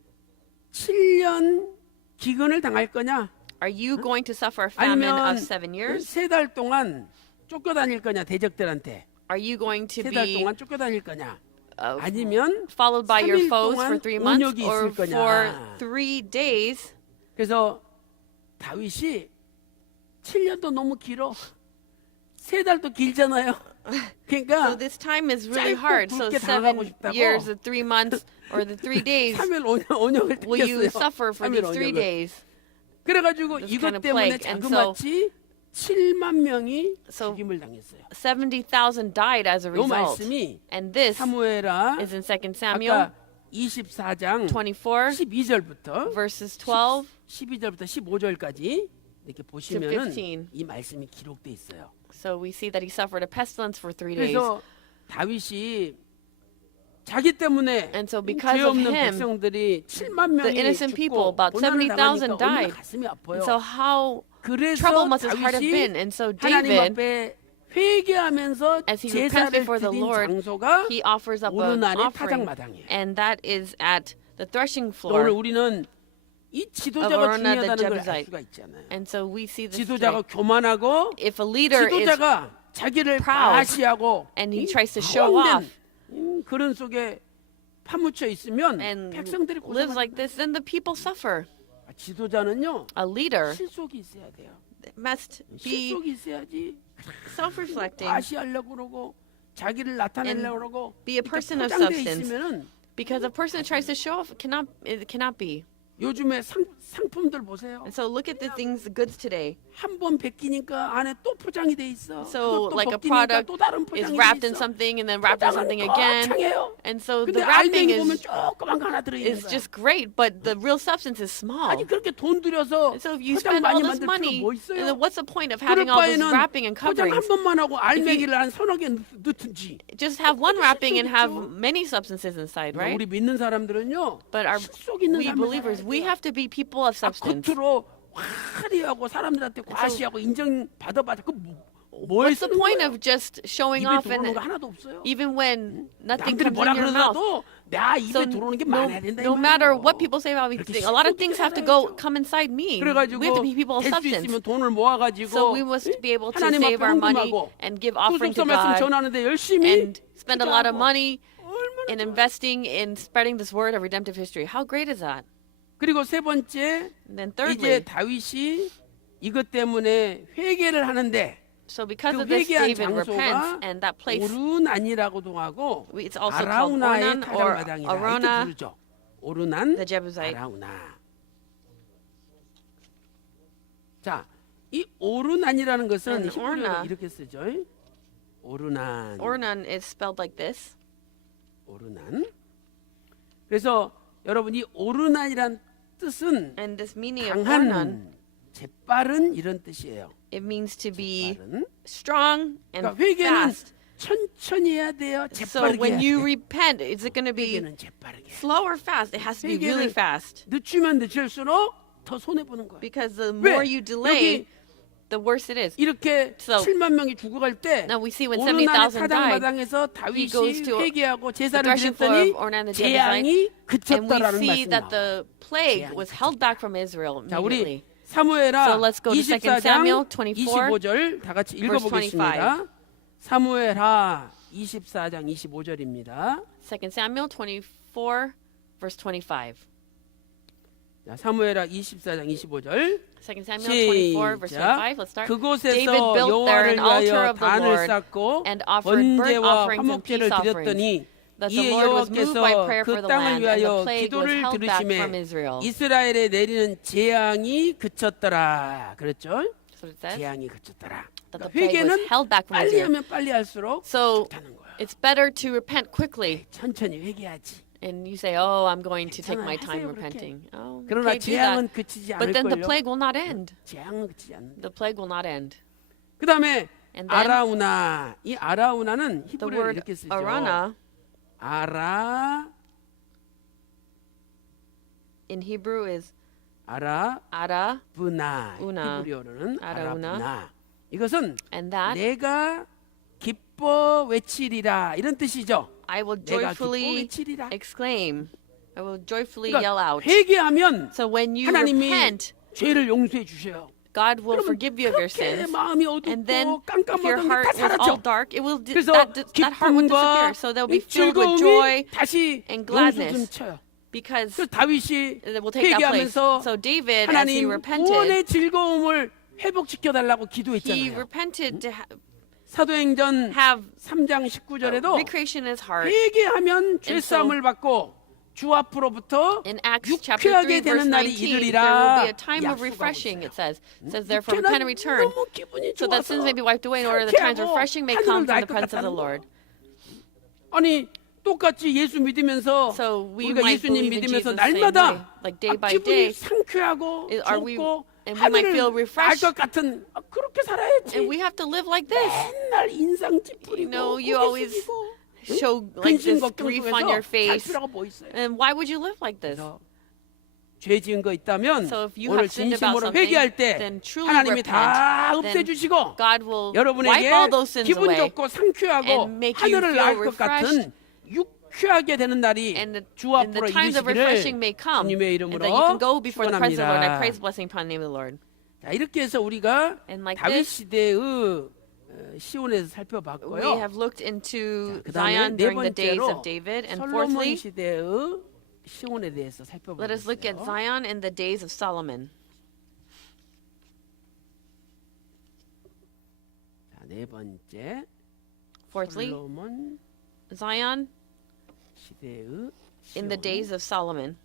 7년 기근을 당할 거냐? Are you going to suffer a famine 아니면 of 7 years? 세 달 동안 쫓겨다닐 거냐 대적들한테? Are you going to 세 달 be 동안 쫓겨다닐 거냐? uh, 아니면 followed by your 3일 foes for 동안 3 months 온역이 or 있을 거냐? for 3 days? 그래서 다윗이 7년도 너무 길어. 세 달도 길잖아요. So 그러니까 this time is really 짧고 hard. So 굵게 당하고 7 싶다고. years, the 3 months, or the 3 days, 3일 온역을 will you 택했어요. suffer for 3일 these 3 온역을. days? 그래가지고 This 이것 kind of 때문에 plague. And so- 자그마치 7만 명이 So 죽임을 당했어요. 70,000 died as a 이 result. 말씀이 And this 사무엘하 is in 2 Samuel 아까 24장 24, 12절부터 verses 12 12절부터 15절까지 이렇게 보시면은 15. 이 말씀이 기록돼 있어요. So we see that he suffered a pestilence for 3 days. 그래서 다윗이 자기 때문에 And so because 죄 of 없는 him, 백성들이 7만 the 명이 innocent people, 죽고 about 고난을 70,000 당하니까 얼마나 died. 가슴이 아파요. And so how 그래서 trouble must his heart have 다윗이 been. And so 하나님 David, 앞에 회개하면서 as he repents 제사를 before the 드린 Lord, 장소가 he offers up an 오르난의 offering. 타작마당이에요. And that is at the threshing 오늘 floor. 우리는 이 of 지도자가 Araunah the 중요하다는 걸 알 Jebusite. 수가 있잖아요. And so we see this 지도자가 today. 교만하고 If a leader is 지도자가 자기를 proud 과시하고 and he 이 tries to show 헛된, off 그런 속에 파묻혀 있으면 and 백성들이 lives 고생하는 like this, then the people suffer. 지도자는요 A leader 실속이 있어야 돼요. must be 실속이 있어야지 self-reflecting, 과시하려고 그러고 자기를 나타내려고 그러고 be a person of 포장돼 substance. 있으면은 because a person who tries to show off cannot be. 요즘에 상품들 보세요. And so look at the things, the goods today. 한 번 벗기니까 안에 또 포장이 돼 있어. So 그것도 like a 벗기니까 product 또 다른 is 포장이 wrapped 돼 in 있어. something and then wrapped in something 포장은 again. 거창해요. And so 근데 the wrapping 알맹이 보면 is 조그만 거 하나 들어 있는 거야. just great, but the real substance is small. 아니 그렇게 돈 들여서 And so if you 포장 spend 많이 all this 만들 money, 필요 뭐 있어요? and then what's the point of 그럴 having all this 바에는 wrapping and 포장 한 coverings? 번만 하고 알맹이를 한 서너 개 넣든지. Just have one wrapping and have 실속 있죠. many substances inside, right? 우리 믿는 사람들은요. But our 실속 있는 we 삶을 believers, 살아야 we 돼요. have to be people of substance. 겉으로 화려하고 사람들한테 과시하고 인정 받아봐도 그 뭘 what's the 쓰는 point 거예요? of just showing 입에 off 들어오는 and 거 하나도 없어요. even when nothing 남들이 comes 뭐라 in your mouth? 그러더라도 나 입에 So 들어오는 게 no, 많아야 된다. 이 no matter 말이에요. what people say about me, 그렇게 a lot of 신속히 things have to 살아야죠. come inside me. 그래가지고 We have to be people of 될 수 substance. 있으면 돈을 모아가지고 So we must be able to 하나님 save 앞에 our money 헌금하고 and give offering 구속사 to 말씀 God 전하는데 열심히 and spend a lot of 투자하고. money 얼마나 in 좋아요. investing in spreading this word of redemptive history. How great is that? 그리고 세 번째 And then 이제 thirdly, 다윗이 이것 때문에 회개를 하는데 so because 그 of this, 회개한 David repents, 장소가 and that place, 오르난이라고도 하고 it's also called 아라우나의 Ornan or 타작마당이다 이렇게 Arona, 부르죠. 오르난 the Jebusite. 아라우나. 자, 이 오르난이라는 것은 And 히브리어로 Orna. 이렇게 쓰죠. 오르난. Ornan is spelled like this. 오르난. 그래서 여러분 이 오르난이란 뜻은 And this meaning of Ornan, 강한, 재빠른 이런 뜻이에요. it means to be 재빠른. strong and 그러니까 회개는 fast. 천천히 해야 돼요. So 재빠르게 when 해야 you 돼. repent, is it going to be 회개는 재빠르게. slow or fast? It has to be really 회개를 fast. 늦추면 늦출수록 더 손해 보는 거예요. Because the 왜? more you delay, 여기 the worse it is. 이렇게 So, 7만 명이 죽어갈 때 Now we see when 오르난의 70,000 died, 타작마당에서 he goes 다윗이 to 회개하고 the 제사를 threshing floor 드렸더니 of Ornan the 재앙이 Jebusite, and we 그쳤다라는 see 말씀이 that 나와요. the plague 재앙이 was held back from Israel 자, immediately. 우리 사무엘하 So let's go to 2 Samuel 24장 24, 25절 다 같이 읽어보겠습니다. 사무엘하 24장 25절입니다. 2 Samuel 24, verse 25. 자, 사무엘하 24장 25절 2 Samuel 24, verse 25. 시작. Let's start. 그곳에서 David built there 여호와를 an altar 위하여 of the 단을 Lord 쌓고 and offered burnt 번제와 offerings and 화목제를 peace offerings. 드렸더니 That the 이에 Lord was moved by 여호와께서 prayer for 그 the 땅을 land, and the 위하여 plague was 기도를 held back from 들으심에 Israel. 이스라엘에 내리는 재앙이 그쳤더라. 그랬죠? That's what it says. 재앙이 그쳤더라. That the 그러니까 plague was 회개는 held back from 빨리 Israel. 하면 빨리 할수록 So 좋다는 거야. it's better to repent quickly. 천천히 회개하지. And you say, "Oh, I'm going to take 괜찮아요. my time 하세요, 그렇게. repenting." Oh, 그러나 okay, do that. 재앙은 그치지 But then the 않을걸요. plague will not end. 재앙은 그치지 않는다. The plague will not end. 그 다음에 And then 아라우나. 이 아라우나는 the 히브리어로 word 이렇게 쓰죠. arana in Hebrew is ara, 아라브나. 우나. 히브리어로는 아라우나. 아라브나. 이것은 and that 내가 기뻐 외치리라 이런 뜻이죠. I will 내가 기뻐 joyfully 외치리라. exclaim. I will joyfully yell 그러니까 out. 회개하면 So when you 하나님이 repent, 죄를 용서해 주셔요. God will 그러면 forgive you of your 그렇게 sins. 마음이 And then 어둡고 if your 깜깜하던 게 heart 다 was all 사라져. dark, it will 그래서 that heart would disappear. 기쁨과 So they'll be filled with 즐거움이 joy 다시 and 용수 좀 gladness. 쳐요. because 그래서 다윗이 it will take that place. 회개하면서 So David, as he 하나님 repented, 구원의 즐거움을 회복시켜 달라고 he 기도했잖아요. repented to 사도행전 have 3장 19절에도 recreation in his heart. 회개하면 죄 And so- 사함을 받고 주 앞으로부터 In Acts chapter 유쾌하게 3, verse 되는 날이 19, there will 이르리라. be a time of 약속하고 refreshing, 있어요. it says. It says, therefore, repent and return, 너무 기분이 so that 좋아서 sins may be wiped away in order the times of 상쾌하고 refreshing may 하늘을 come from 날 the 것 presence of the 같다는 Lord. 거예요. 아니 똑같이 예수 믿으면서 So we 우리가 might 예수님 believe in 믿으면서 Jesus the same way. 날마다 Like day by 기분이 day, 상쾌하고 are we- 좋고 and we might feel 하늘을 refreshed. 날 것 같은 그렇게 살아야지. And we have to live like this. 맨날 인상 찌푸리고 You know, you 고개 always 숙이고 show like 근심 this 걱정 grief on your 속에서 잘 face. 필요가 뭐 있어요. And why would you live like this? 그래서 죄 지은 거 있다면 So if you 오늘 have sinned about 진심으로 something, 회개할 때 then truly 하나님이 repent. 다 Then 없애주시고 God will wipe 여러분에게 all those sins 기분 away. 좋고 상쾌하고 and make you 하늘을 feel 날 것 refreshed. 같은 유쾌하게 되는 날이 And 주 and the 앞으로 times of 이르시기를 refreshing may come, 주님의 and 이름으로 that you can go before the presence of the Lord. I 축원합니다. praise, blessing upon the name of the Lord. 자, 이렇게 해서 우리가 And like 다윗 this, 시대의 시온에서 we 살펴봤고요. have looked into 그다음에 Zion 네 during the days 번째로 of David, and 솔로몬 fourthly, 시대의 시온에 대해서 let us look at 살펴보겠습니다. Zion in the days of Solomon. 자, 네 번째 Fourthly, 솔로몬 Zion 시대의 in the 시온. days of Solomon.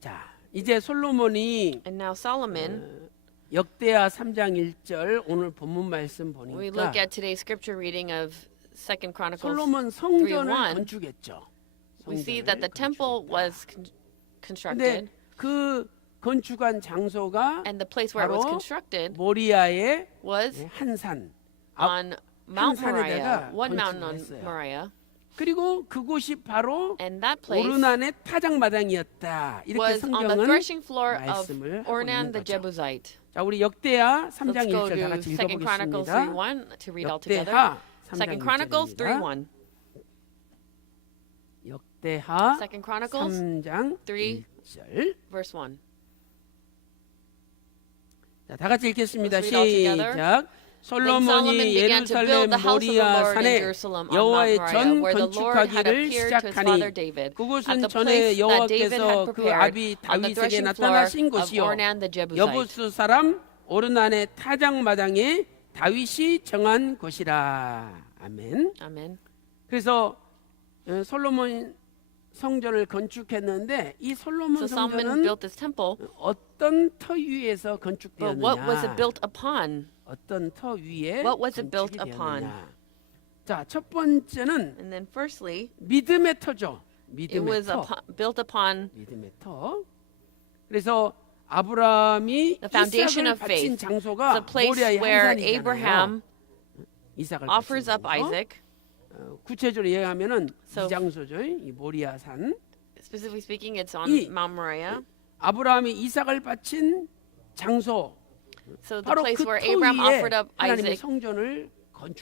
자, 이제 솔로몬이 And now Solomon, 역대하 3장 1절 오늘 본문 말씀 we 보니까 look at today's scripture reading of 2 Chronicles. 솔로몬 성전을 3:1. 건축했죠. We see 성전을 that the temple 건축했다. was 근데 constructed, 그 건축한 장소가 and the place where it was 바로 constructed 모리아의 was 한산. on Mount 산에다가 Moriah, one mountain 건축을 on 했어요. Moriah, 그리고 그곳이 바로 and that place 오르난의 타작마당이었다. 이렇게 was on the 성경은 threshing floor of 말씀을 하고 Ornan 있는 the 거죠. Jebusite. 자, 우리 역대하 3장 Let's go 1절 다 to 같이 2 Chronicles 읽어보겠습니다. 3:1 to read all together. 역대하 2 3장 Chronicles 1절입니다. 3:1. 역대하 2 Chronicles 3장 3 1절. verse 1. 자, 다 같이 읽겠습니다. Let's read all together. 시작. Then Solomon 솔로몬이 began to 예루살렘 build the house of the 모리아 Lord in 산에 Jerusalem on Mount 여호와의 Moriah, 전 where the Lord had 건축하기를 appeared to his father 시작하니 David, at 그곳은 the 전에 place that David 여호와께서 had 그 prepared 아비 on the 다윗에게 threshing floor 나타나신 of 곳이요 Ornan the Jebusite. 여부스 사람 오르난의 타작마당에 다윗이 정한 곳이라. 아멘. Amen. 그래서 솔로몬 성전을 건축했는데 이 솔로몬 So Solomon 성전은 built this temple, 어떤 터 위에서 but what was it 건축되었느냐? built upon? 어떤 터 위에 What was it built 건축이 upon? 되었느냐? 자, 첫 번째는 And then firstly, 믿음의 터죠. it 믿음의 was 터. built upon 믿음의 터. 그래서 아브라함이 the foundation 이삭을 of 바친 faith, 장소가 the place 모리아의 where 한산이잖아요. Abraham 이삭을 offers 바친 up 장소. Isaac. 구체적으로 얘기하면은 So- 이 장소죠. 이 모리아 산. Specifically speaking, it's on 이- Mount Moriah. 아브라함이 이삭을 바친 장소. So the 바로 place 그 where 터 Abraham 위에 offered up 하나님의 Isaac, 성전을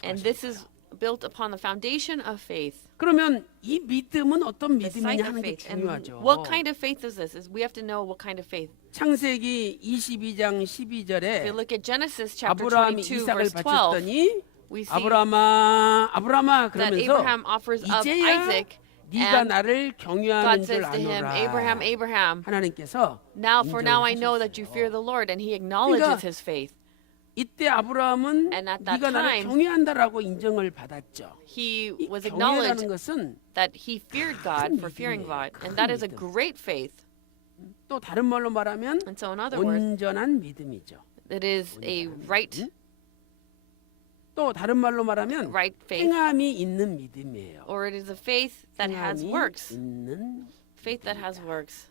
and this 건축하셨어요. is built upon the foundation of faith. 그러면 이 믿음은 어떤 The site 믿음이냐 of 하는 게 faith. And 중요하죠. what kind of faith is this? Is we have to know what kind of faith. 창세기 22장 If we 12절에 look at Genesis chapter 아브라함이 22 이삭을 verse 12, 바쳤더니 we see 아브라함아 that 그러면서 Abraham offers up 이제야 Isaac, 네가 and 나를 경유하는 God 줄 says to him, 아노라. Abraham, Abraham, 하나님께서 for now I know that you 인정하셨어요. fear the Lord, and he acknowledges 그러니까 his faith. 이때 아브라함은 And at that 네가 나를 time, 경외한다라고 인정을 받았죠. He 이 was 경외라는 acknowledged 것은 that he feared God for fearing God, and that is a great faith. 또 다른 말로 말하면 And so in other words, 온전한 믿음이죠. it is a right 또 다른 말로 말하면 right faith, 행함이 있는 믿음이에요. or it is a faith that has 행함이 works. 있는 Faith that has works.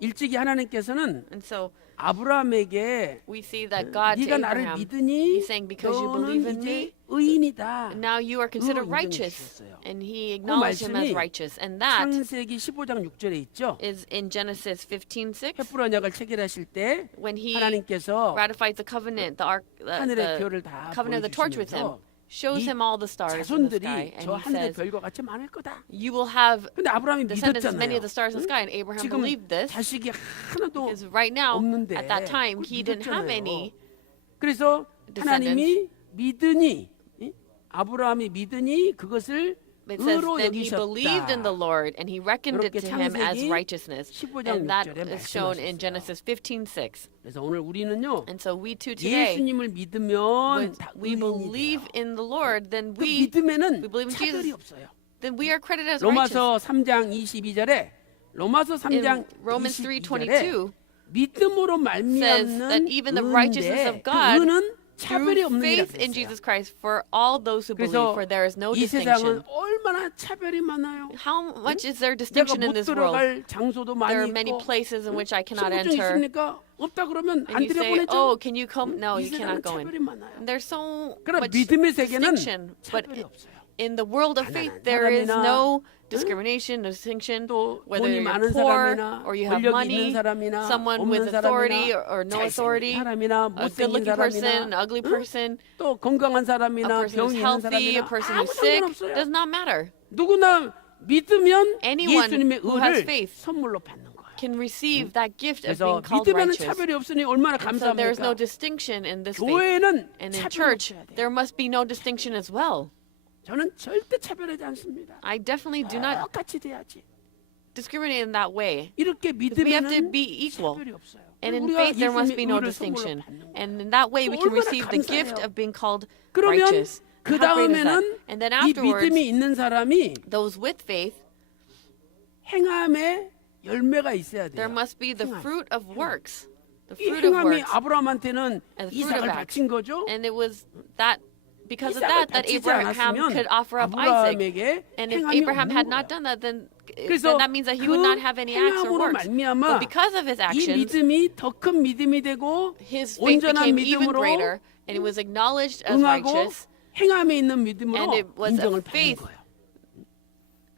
일찍이 하나님께서는 And so 아브라함에게 we see that God to 네가 나를 Abraham, 믿으니 He's saying, because you believe 너는 in 이제 me, 의인이다. now you are considered 인정해 righteous. 주셨어요. And he acknowledged him as 말씀이 righteous. And that 창세기 15장 6절에 있죠. is in Genesis 15:6, 헤브론 언약을 체결하실 때 when he 하나님께서 ratifies the covenant, the 하늘의 별을 the 다 covenant of the torch with him, 보여주시면서 shows 이 him all the stars in the 자손들이 sky, and 저 he 하늘의 says, 별과 같이 많을 거다. you will have 근데 아브라함이 descendants as many 믿었잖아요. of the stars in the sky, and Abraham 지금 believed this, 자식이 하나도 because right now, 없는데 at that time, 그걸 he didn't have 믿었잖아요. any. 그래서 descendants. 하나님이 믿으니 아브라함이 믿으니 그것을 It says 의로 that he believed in the 여기셨다. Lord, and he reckoned it 이렇게 to him as 창세기 righteousness. 15장 And that 6절에 is shown in 말씀하셨어요. Genesis 15:6. 그래서 오늘 우리는요 And so we too today, 예수님을 when 믿으면 다 we 의인이 believe 돼요. in the Lord, then 그 we 믿음에는 believe in 차별이 Jesus. 없어요. then we are credited as righteous. 로마서 3장 22절에 로마서 3장 In Romans 22절에 3:22 믿음으로 says that 말미암는 even the righteousness 의인데 of 그 God 의는 차별이 through 없는 faith 이라고 in 했어요. Jesus Christ for all those who believe, 그래서 for there is no 이 세상은 distinction. 얼마나 차별이 많아요. How much is there 내가 distinction in 못 this world? 들어갈 장소도 There 많이 are many 있고 places in which I cannot 신분증 enter. 있습니까? 없다 그러면 And 안 you say, 들여보내죠. oh, can you come? No, 이 you 세상은 cannot go 차별이 in. 많아요. And there's so 그러나 much 믿음의 세계는 distinction. But 차별이 없어요. in the world of faith, 가난한 there is 사람이나, no discrimination, no distinction, 또 whether 돈이 you're 많은 poor 사람이나 or you have 권력이 money, 있는 사람이나 someone 없는 with authority 사람이나 or no 잘생긴 authority, 사람이나 a 못생긴 good-looking person, an 사람이나 ugly person, 또 건강한 a 사람이나 person who's 병이 있는 healthy, a 사람이나 person 아무 who's sick, 상관없어요. does not matter. 누구나 믿으면 Anyone 예수님의 who has 의를 faith 선물로 받는 거예요. Can receive that gift of 그래서 being called 믿으면 righteous. 차별이 없으니 얼마나 And so there is no 감사합니까? distinction in this faith. 교회는 And in 차별이 church, 없어야 돼요. there must be no distinction as well. 저는 절대 차별하지 않습니다. I definitely do not 똑같이 돼야지. discriminate in that way. 이렇게 We have to 믿으면 be equal. 차별이 없어요. And in 우리가 faith, there must be 예수님의 no 의를 distinction. 선물로 받는 거예요. And in that way, we can 얼마나 receive the gift 감사해요. of being called 그러면 righteous. 그 How great is that? 다음에는 And then 이 afterwards, 믿음이 있는 사람이 those with faith, 행함의 열매가 있어야 there 돼요. must be the 행함. fruit of works. The 이 fruit of 행함이 works. 아브라함한테는 And the fruit 이삭을 of acts. 바친 거죠. And it was that because of 이삭을 that 바치지 Abraham 않았으면 could offer up Isaac. 아브라함에게 And if 행함이 Abraham 없는 had not 거예요. done that, then 그래서 that means that he 그 would not have any acts or 행함으로 works. 말미암아 But because of his 이 actions, 믿음이 더 큰 믿음이 되고 his faith 온전한 became even 믿음으로 greater, and it was acknowledged as 응하고 righteous. 행함에 있는 믿음으로 And it was 인정을 a 받는 faith 거예요.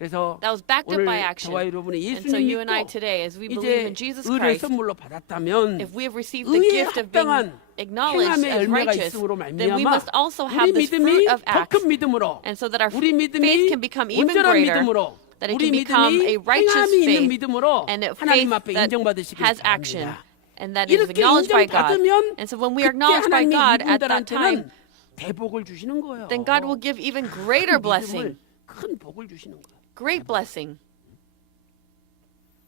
그래서 That was backed up 오늘 by action. 저와 여러분이 And so you 예수님 and I 믿고 today, as we believe 이제 in Jesus 의를 Christ, 선물로 받았다면 if we have received the 의에 gift of being 합당한 acknowledged 행함의 as 열매가 righteous, 있음으로 then we 말미암아 must also 우리 have this 믿음이 fruit of 더 acts, 큰 믿음으로 and so that our 우리 faith 믿음이 can become even 온전한 greater, 믿음으로 that it 우리 can become 믿음이 a righteous 행함이 있는 faith, 믿음으로 and a 하나님 faith 앞에 that 인정받으시길 has action, 바랍니다. and that is 이렇게 acknowledged by God. 인정받으면 And so when we are 그때 acknowledged by 하나님이 God at that time, 이분들한테는 대복을 주시는 거예요. then God will give even greater 큰 blessing, 믿음을, 큰 복을 주시는 거예요. great blessing.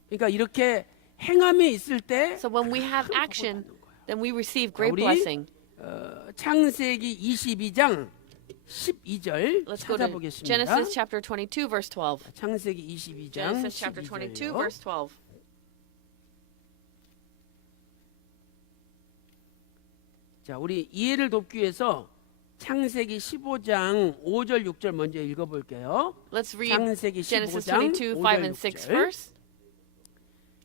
그러니까 이렇게 행함이 있을 때 So when we have 큰 복을 action, 받는 거예요. then we receive great 우리 blessing. 창세기 22장 12절 Let's go to 찾아보겠습니다. Genesis chapter 22, verse 12. 창세기 22장 Genesis chapter 22, 12절요. verse 12. 자, 우리 이해를 돕기 위해서 창세기 15장 5절 6절 먼저 읽어볼게요. Let's read 창세기 Genesis 15장 22, 5 5절 and 6 6절. first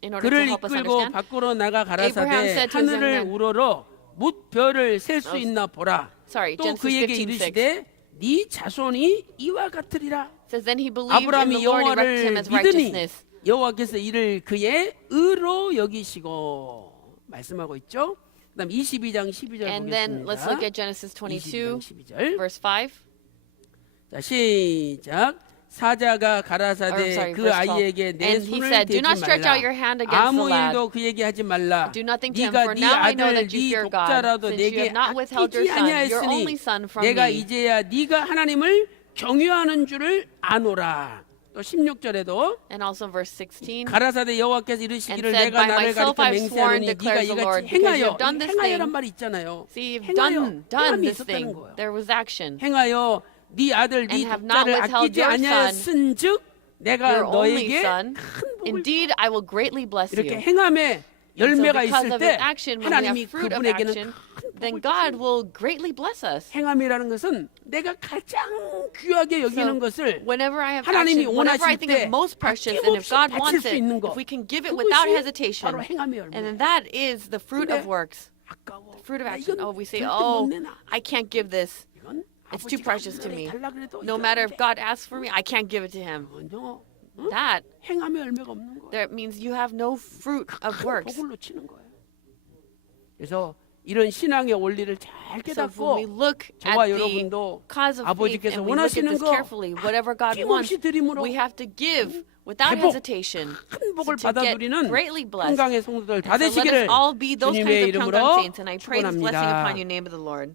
in order to 그를 help us 이끌고 understand. 밖으로 나가 Abraham 가라사대 said to his young 하늘을 man, 우러러 뭇 별을 셀 수 있나 보라. Sorry, 또 Genesis 그에게 15:6. 이르시되 네 자손이 이와 같으리라. It says then he believed in the 아브라함이 Lord and reckoned him 여호와를 as 믿으니 righteousness. 여호와께서 이를 그의 의로 여기시고 말씀하고 있죠. 그다음 22장 12절 And then let's look 보겠습니다. at Genesis 22장 22, 12절. verse 5. 자, 시작. 사자가 Or, 가라사대 sorry, 그 verse 12. 아이에게 내 And he 손을 said, Do 대지 not stretch out your 말라. hand against the 아무 lad. 일도 그에게 하지 말라. Do nothing to him, 네가 for 네 now I know 아들 that you 네 fear God, 독자라도 since you 내게 have not withheld your 아끼지 son, your 아니하였으니 only son, from 내가 me. 이제야 네가 하나님을 경유하는 줄을 아노라. 또 16절에도 And also verse 16. 가라사대 여호와께서 이르시기를 And said, 내가 By 나를 myself 가리켜 I've sworn, 맹세하노니 네가 declares the 이같이 Lord, because you 행하여 have done this 행하여란 thing. 말 있잖아요. See, you've 행하여 done 행함이 this 있었다는 thing. 거예요. There was action. 행하여 네 아들 네 And have not 독자를 withheld 아끼지 your 아니하였은즉 내가 Your only 너에게 son. 큰 복을 Indeed, I will greatly bless 이렇게 you. 행함의 열매가 because 있을 of 때 his action, when we 하나님이 have fruit of 그분에게는 action, 큰 then 복을 God 주시는 will greatly bless us. 행함이라는 것은 내가 가장 귀하게 여기는 것을 Whenever I have 하나님이 action, whenever I 원하실 think 때 of most precious, and if 아낌없이 God 바칠 wants 수 it, 있는 것 if we can give it without 그것이 hesitation, 바로 행함의 열매. and then that is the fruit 근데 of works, 아까워. fruit of 나 action. 이건 Oh, we say, 절대 oh, 못 내놔. I can't give this. 이건 It's too 아버지가 precious to 하늘에 me. 달라 그래도 No 이건 matter 안 if 돼. God asks for me, I can't give it to him. 그건요, That 행함의 열매가 없는 거예요. that means you have no fruit of 큰 works. 복을 놓치는 거예요. 그래서 이런 신앙의 원리를 잘 So when we 깨닫고 look at 저와 the 여러분도 cause of faith 아버지께서 and we look at 원하시는 this 거 carefully, whatever God wants, 아낌없이 드림으로 we have to give without 대복, hesitation 큰 복을 to get 받아들이는 greatly blessed. 한강의 성도들 다 And so let us 되시기를 all be those 주님의 kinds of 이름으로 Kangang saints, and I pray this blessing 축원합니다. upon you, name of the Lord.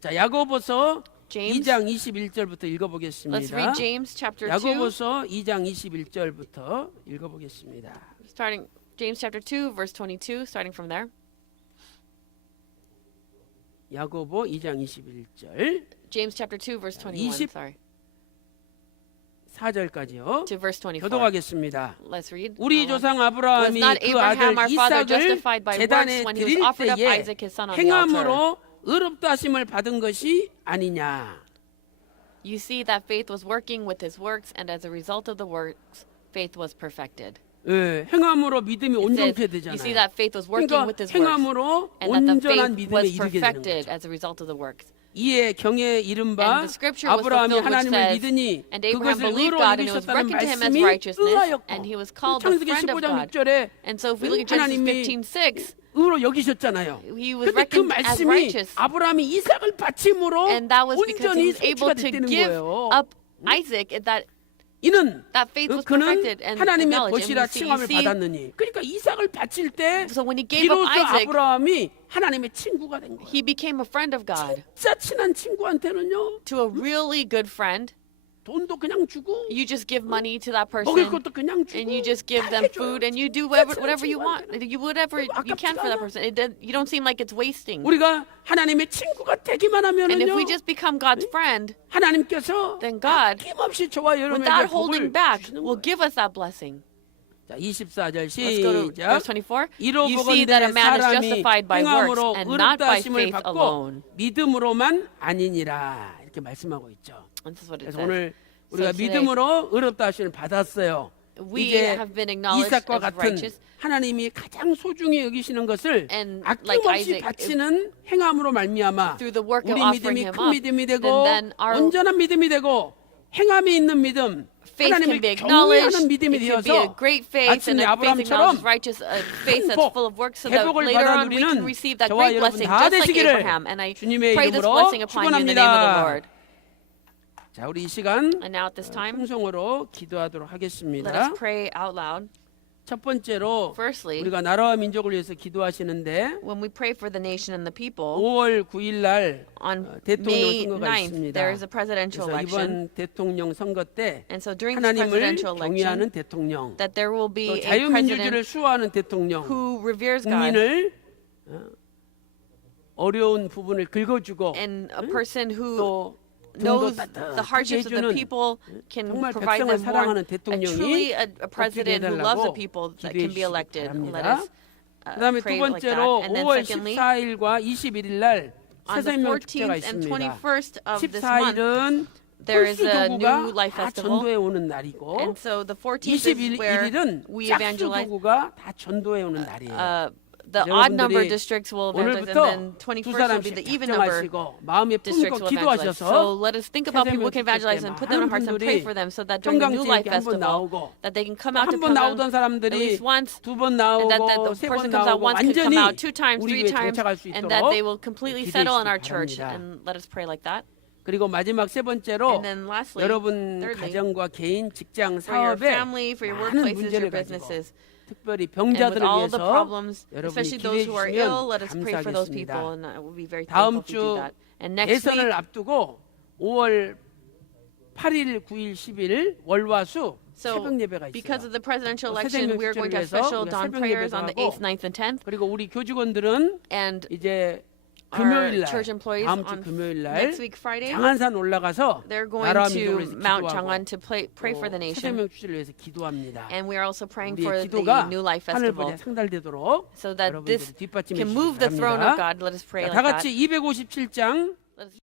자, 야고보서 James. 2장 21절부터 Let's 읽어보겠습니다. read James chapter 2, 야고보서 2장 21절부터 읽어보겠습니다. starting James chapter 2, verse 22, starting from there. 야고보 2장 21절 James chapter 2, verse 21, 20 sorry, 4절까지요. to verse 24. 교독하겠습니다. Let's read. 우리 조상 아브라함이 Was not 그 아들 Abraham our father 이삭을 justified by 제단에 works when he was 드릴 offered up 때에 Isaac his son on the altar? 행함으로 의롭다 하심을 받은 것이 아니냐. You see that faith was working with his works, and as a result of the works, faith was perfected. 예, 행함으로 믿음이 It says, 온전케 you see 되잖아요. that faith was working 그러니까 with his works, 행함으로 and that the 온전한 faith 믿음에 was 이르게 되는 perfected 거죠. as a result of the works. 이에 경에 이른바 And the scripture was 아브라함이 fulfilled, which 하나님을 says, 믿으니 And Abraham 그것을 believed 의로 God, and it was 여기셨다는 reckoned to him as 말씀이 righteousness, 의하였고 and he was called the 창세기 friend of 15장 God. 6절에 And so if we look at Genesis 하나님이 15:6, 의로 여기셨잖아요. he was 근데 그 reckoned as 말씀이 righteous, 아브라함이 이삭을 바침으로 and that was because 온전히 he was able 성취가 to 됐다는 give 거예요. up Isaac. That 이는 faith was 그는 perfected and 하나님의 acknowledged. 것이라 And you 칭함을 see, 받았느니. 그러니까 이삭을 바칠 때 so when he gave up 비로소 Isaac, 아브라함이 하나님의 친구가 된 거예요. he became a friend of God. 진짜 친한 친구한테는요, To a really good friend, 돈도 그냥 주고 you just give money to that person, 먹을 것도 그냥 주고 and you just give 다 them 해줘요. food, and you do 진짜 whatever you want. 친구한테는. You whatever you can for that person. You don't seem like it's wasting. 우리가 하나님의 친구가 되기만 And if 하면은요, we just become God's friend, 하나님께서 then God, 아낌없이 저와 여러분에게 without 복을 holding back, 주시는 will 거예요. give us that blessing. 자, 24절 Let's go to 시작. verse 24. 이로 You see that 보건대 a man is 사람이 justified by works 행함으로 and not 의롭다 by 하심을 faith 받고 alone. 믿음으로만 아니니라 이렇게 말씀하고 있죠. And this is what it 그래서 says. 오늘 우리가 So today, 믿음으로 의롭다 하심을 받았어요. we 이제 have been acknowledged 이삭과 as 같은 righteous. 하나님이 가장 소중히 여기시는 것을 And like 아낌없이 Isaac, 바치는 행함으로 말미암아 through the work of 우리 offering 믿음이 him 큰 up, 믿음이 되고 then our 온전한 믿음이 되고 행함이 있는 믿음, faith can 하나님을 be acknowledged. 경외하는 믿음이 It can be a 되어서 great faith, and 마침내 a faith 아브라함처럼 acknowledges righteous, a faith that's 복, full of works, so that 회복을 later 받아 on we can 누리는 receive that 저와 great 여러분 blessing, 다 just like 되시기를 Abraham. And I 주님의 pray this 이름으로 blessing upon you in the name of the 축원합니다. Lord. 자, 우리 이 시간 And now at this time, 통성으로 기도하도록 let 하겠습니다. us pray out loud. 첫 번째로 Firstly, 우리가 나라와 민족을 위해서 기도하시는데 when we pray for the nation and the people, 5월 9일 날 on 대통령 May 선거가 9th, 있습니다. there is a presidential 그래서 election. 이번 대통령 선거 때 And so during this 하나님을 presidential election, 경외하는 대통령, that there will be 또 a 자유민주주의를 president 수호하는 대통령, who reveres God 국민을 어려운 부분을 긁어주고 and a person who 또 knows 등도 the 따뜻하게 hardships of the 해주는 people, can 정말 provide 백성을 them more. 사랑하는 And 대통령이 truly a president who loves the 해달라고 people that 기도해 can be 주시기 elected. Let 바랍니다. us 그다음에 두 pray like that. 번째로 And then 5월 secondly, 14일과 21일 날 on the 새생명 축제가 14th and 있습니다. 21st of this month, 14일은 there is a new 홀수도구가 life 다 festival. 전도해 오는 날이고 And so the 14th is where 21일은 we evangelize. 짝수도구가 다 전도해 오는 날이에요. The odd number 여러분들이 districts will evangelize, 오늘부터 and then 두 21st will be 사람씩 the even number 작정하시고 마음에 districts 품고 will evangelize. So 기도하셔서 let us think about people who can evangelize and put them in our hearts and pray for them, so that during the New Life 평강제에게 한번 Festival, 나오고 that they can come out to 한 번 Pyongyang 나오던 at 사람들이 least once, 두 번 and that 나오고 the 세 번 person comes out 나오고 once, could come 완전히 out 2 times, 우리 3 교회에 times, 정착할 수 and that 있도록 they will completely 기도해 settle in 주시기 our church. 바랍니다. And let us pray like that. 그리고 마지막 세 번째로 And then lastly, 여러분 thirdly, 가정과 개인, 직장, for your 사업에 family, for your 많은 workplaces, your 문제를 가지고 businesses, 특별히 and with 병자들을 all the 위해서 problems, 여러분이 especially 기도해 those who are ill, 주시면 let us pray for those 감사하겠습니다. people, and I will be very 다음 thankful if you do 주 that. And next week, 대선을 앞두고 5월 8일, 9일, 10일 월화수 so 새벽 예배가 because 있어요. of the presidential 또 election, 새벽 we are going to have 축제를 special 위해서 dawn 우리가 새벽 prayers 예배도 on the 하고 8th, 9th, and 10th. 그리고 우리 교직원들은 And 이제 our 금요일 church 날 employees 다음 주 on 금요일 날 next week Friday, 장안산 올라가서 they're going 나라와 to 민족을 위해서 Mount 기도하고 Changwon to pray for the 또 nation. 새생명 축제를 위해서 기도합니다. And we are also praying for 우리의 the 기도가 New Life 하늘보다 Festival, 상달되도록 so that this 여러분들이 뒷받침해 can 주시기 move the throne of 바랍니다. God. Let us pray 자, 다 like 같이 that. 257장 Let us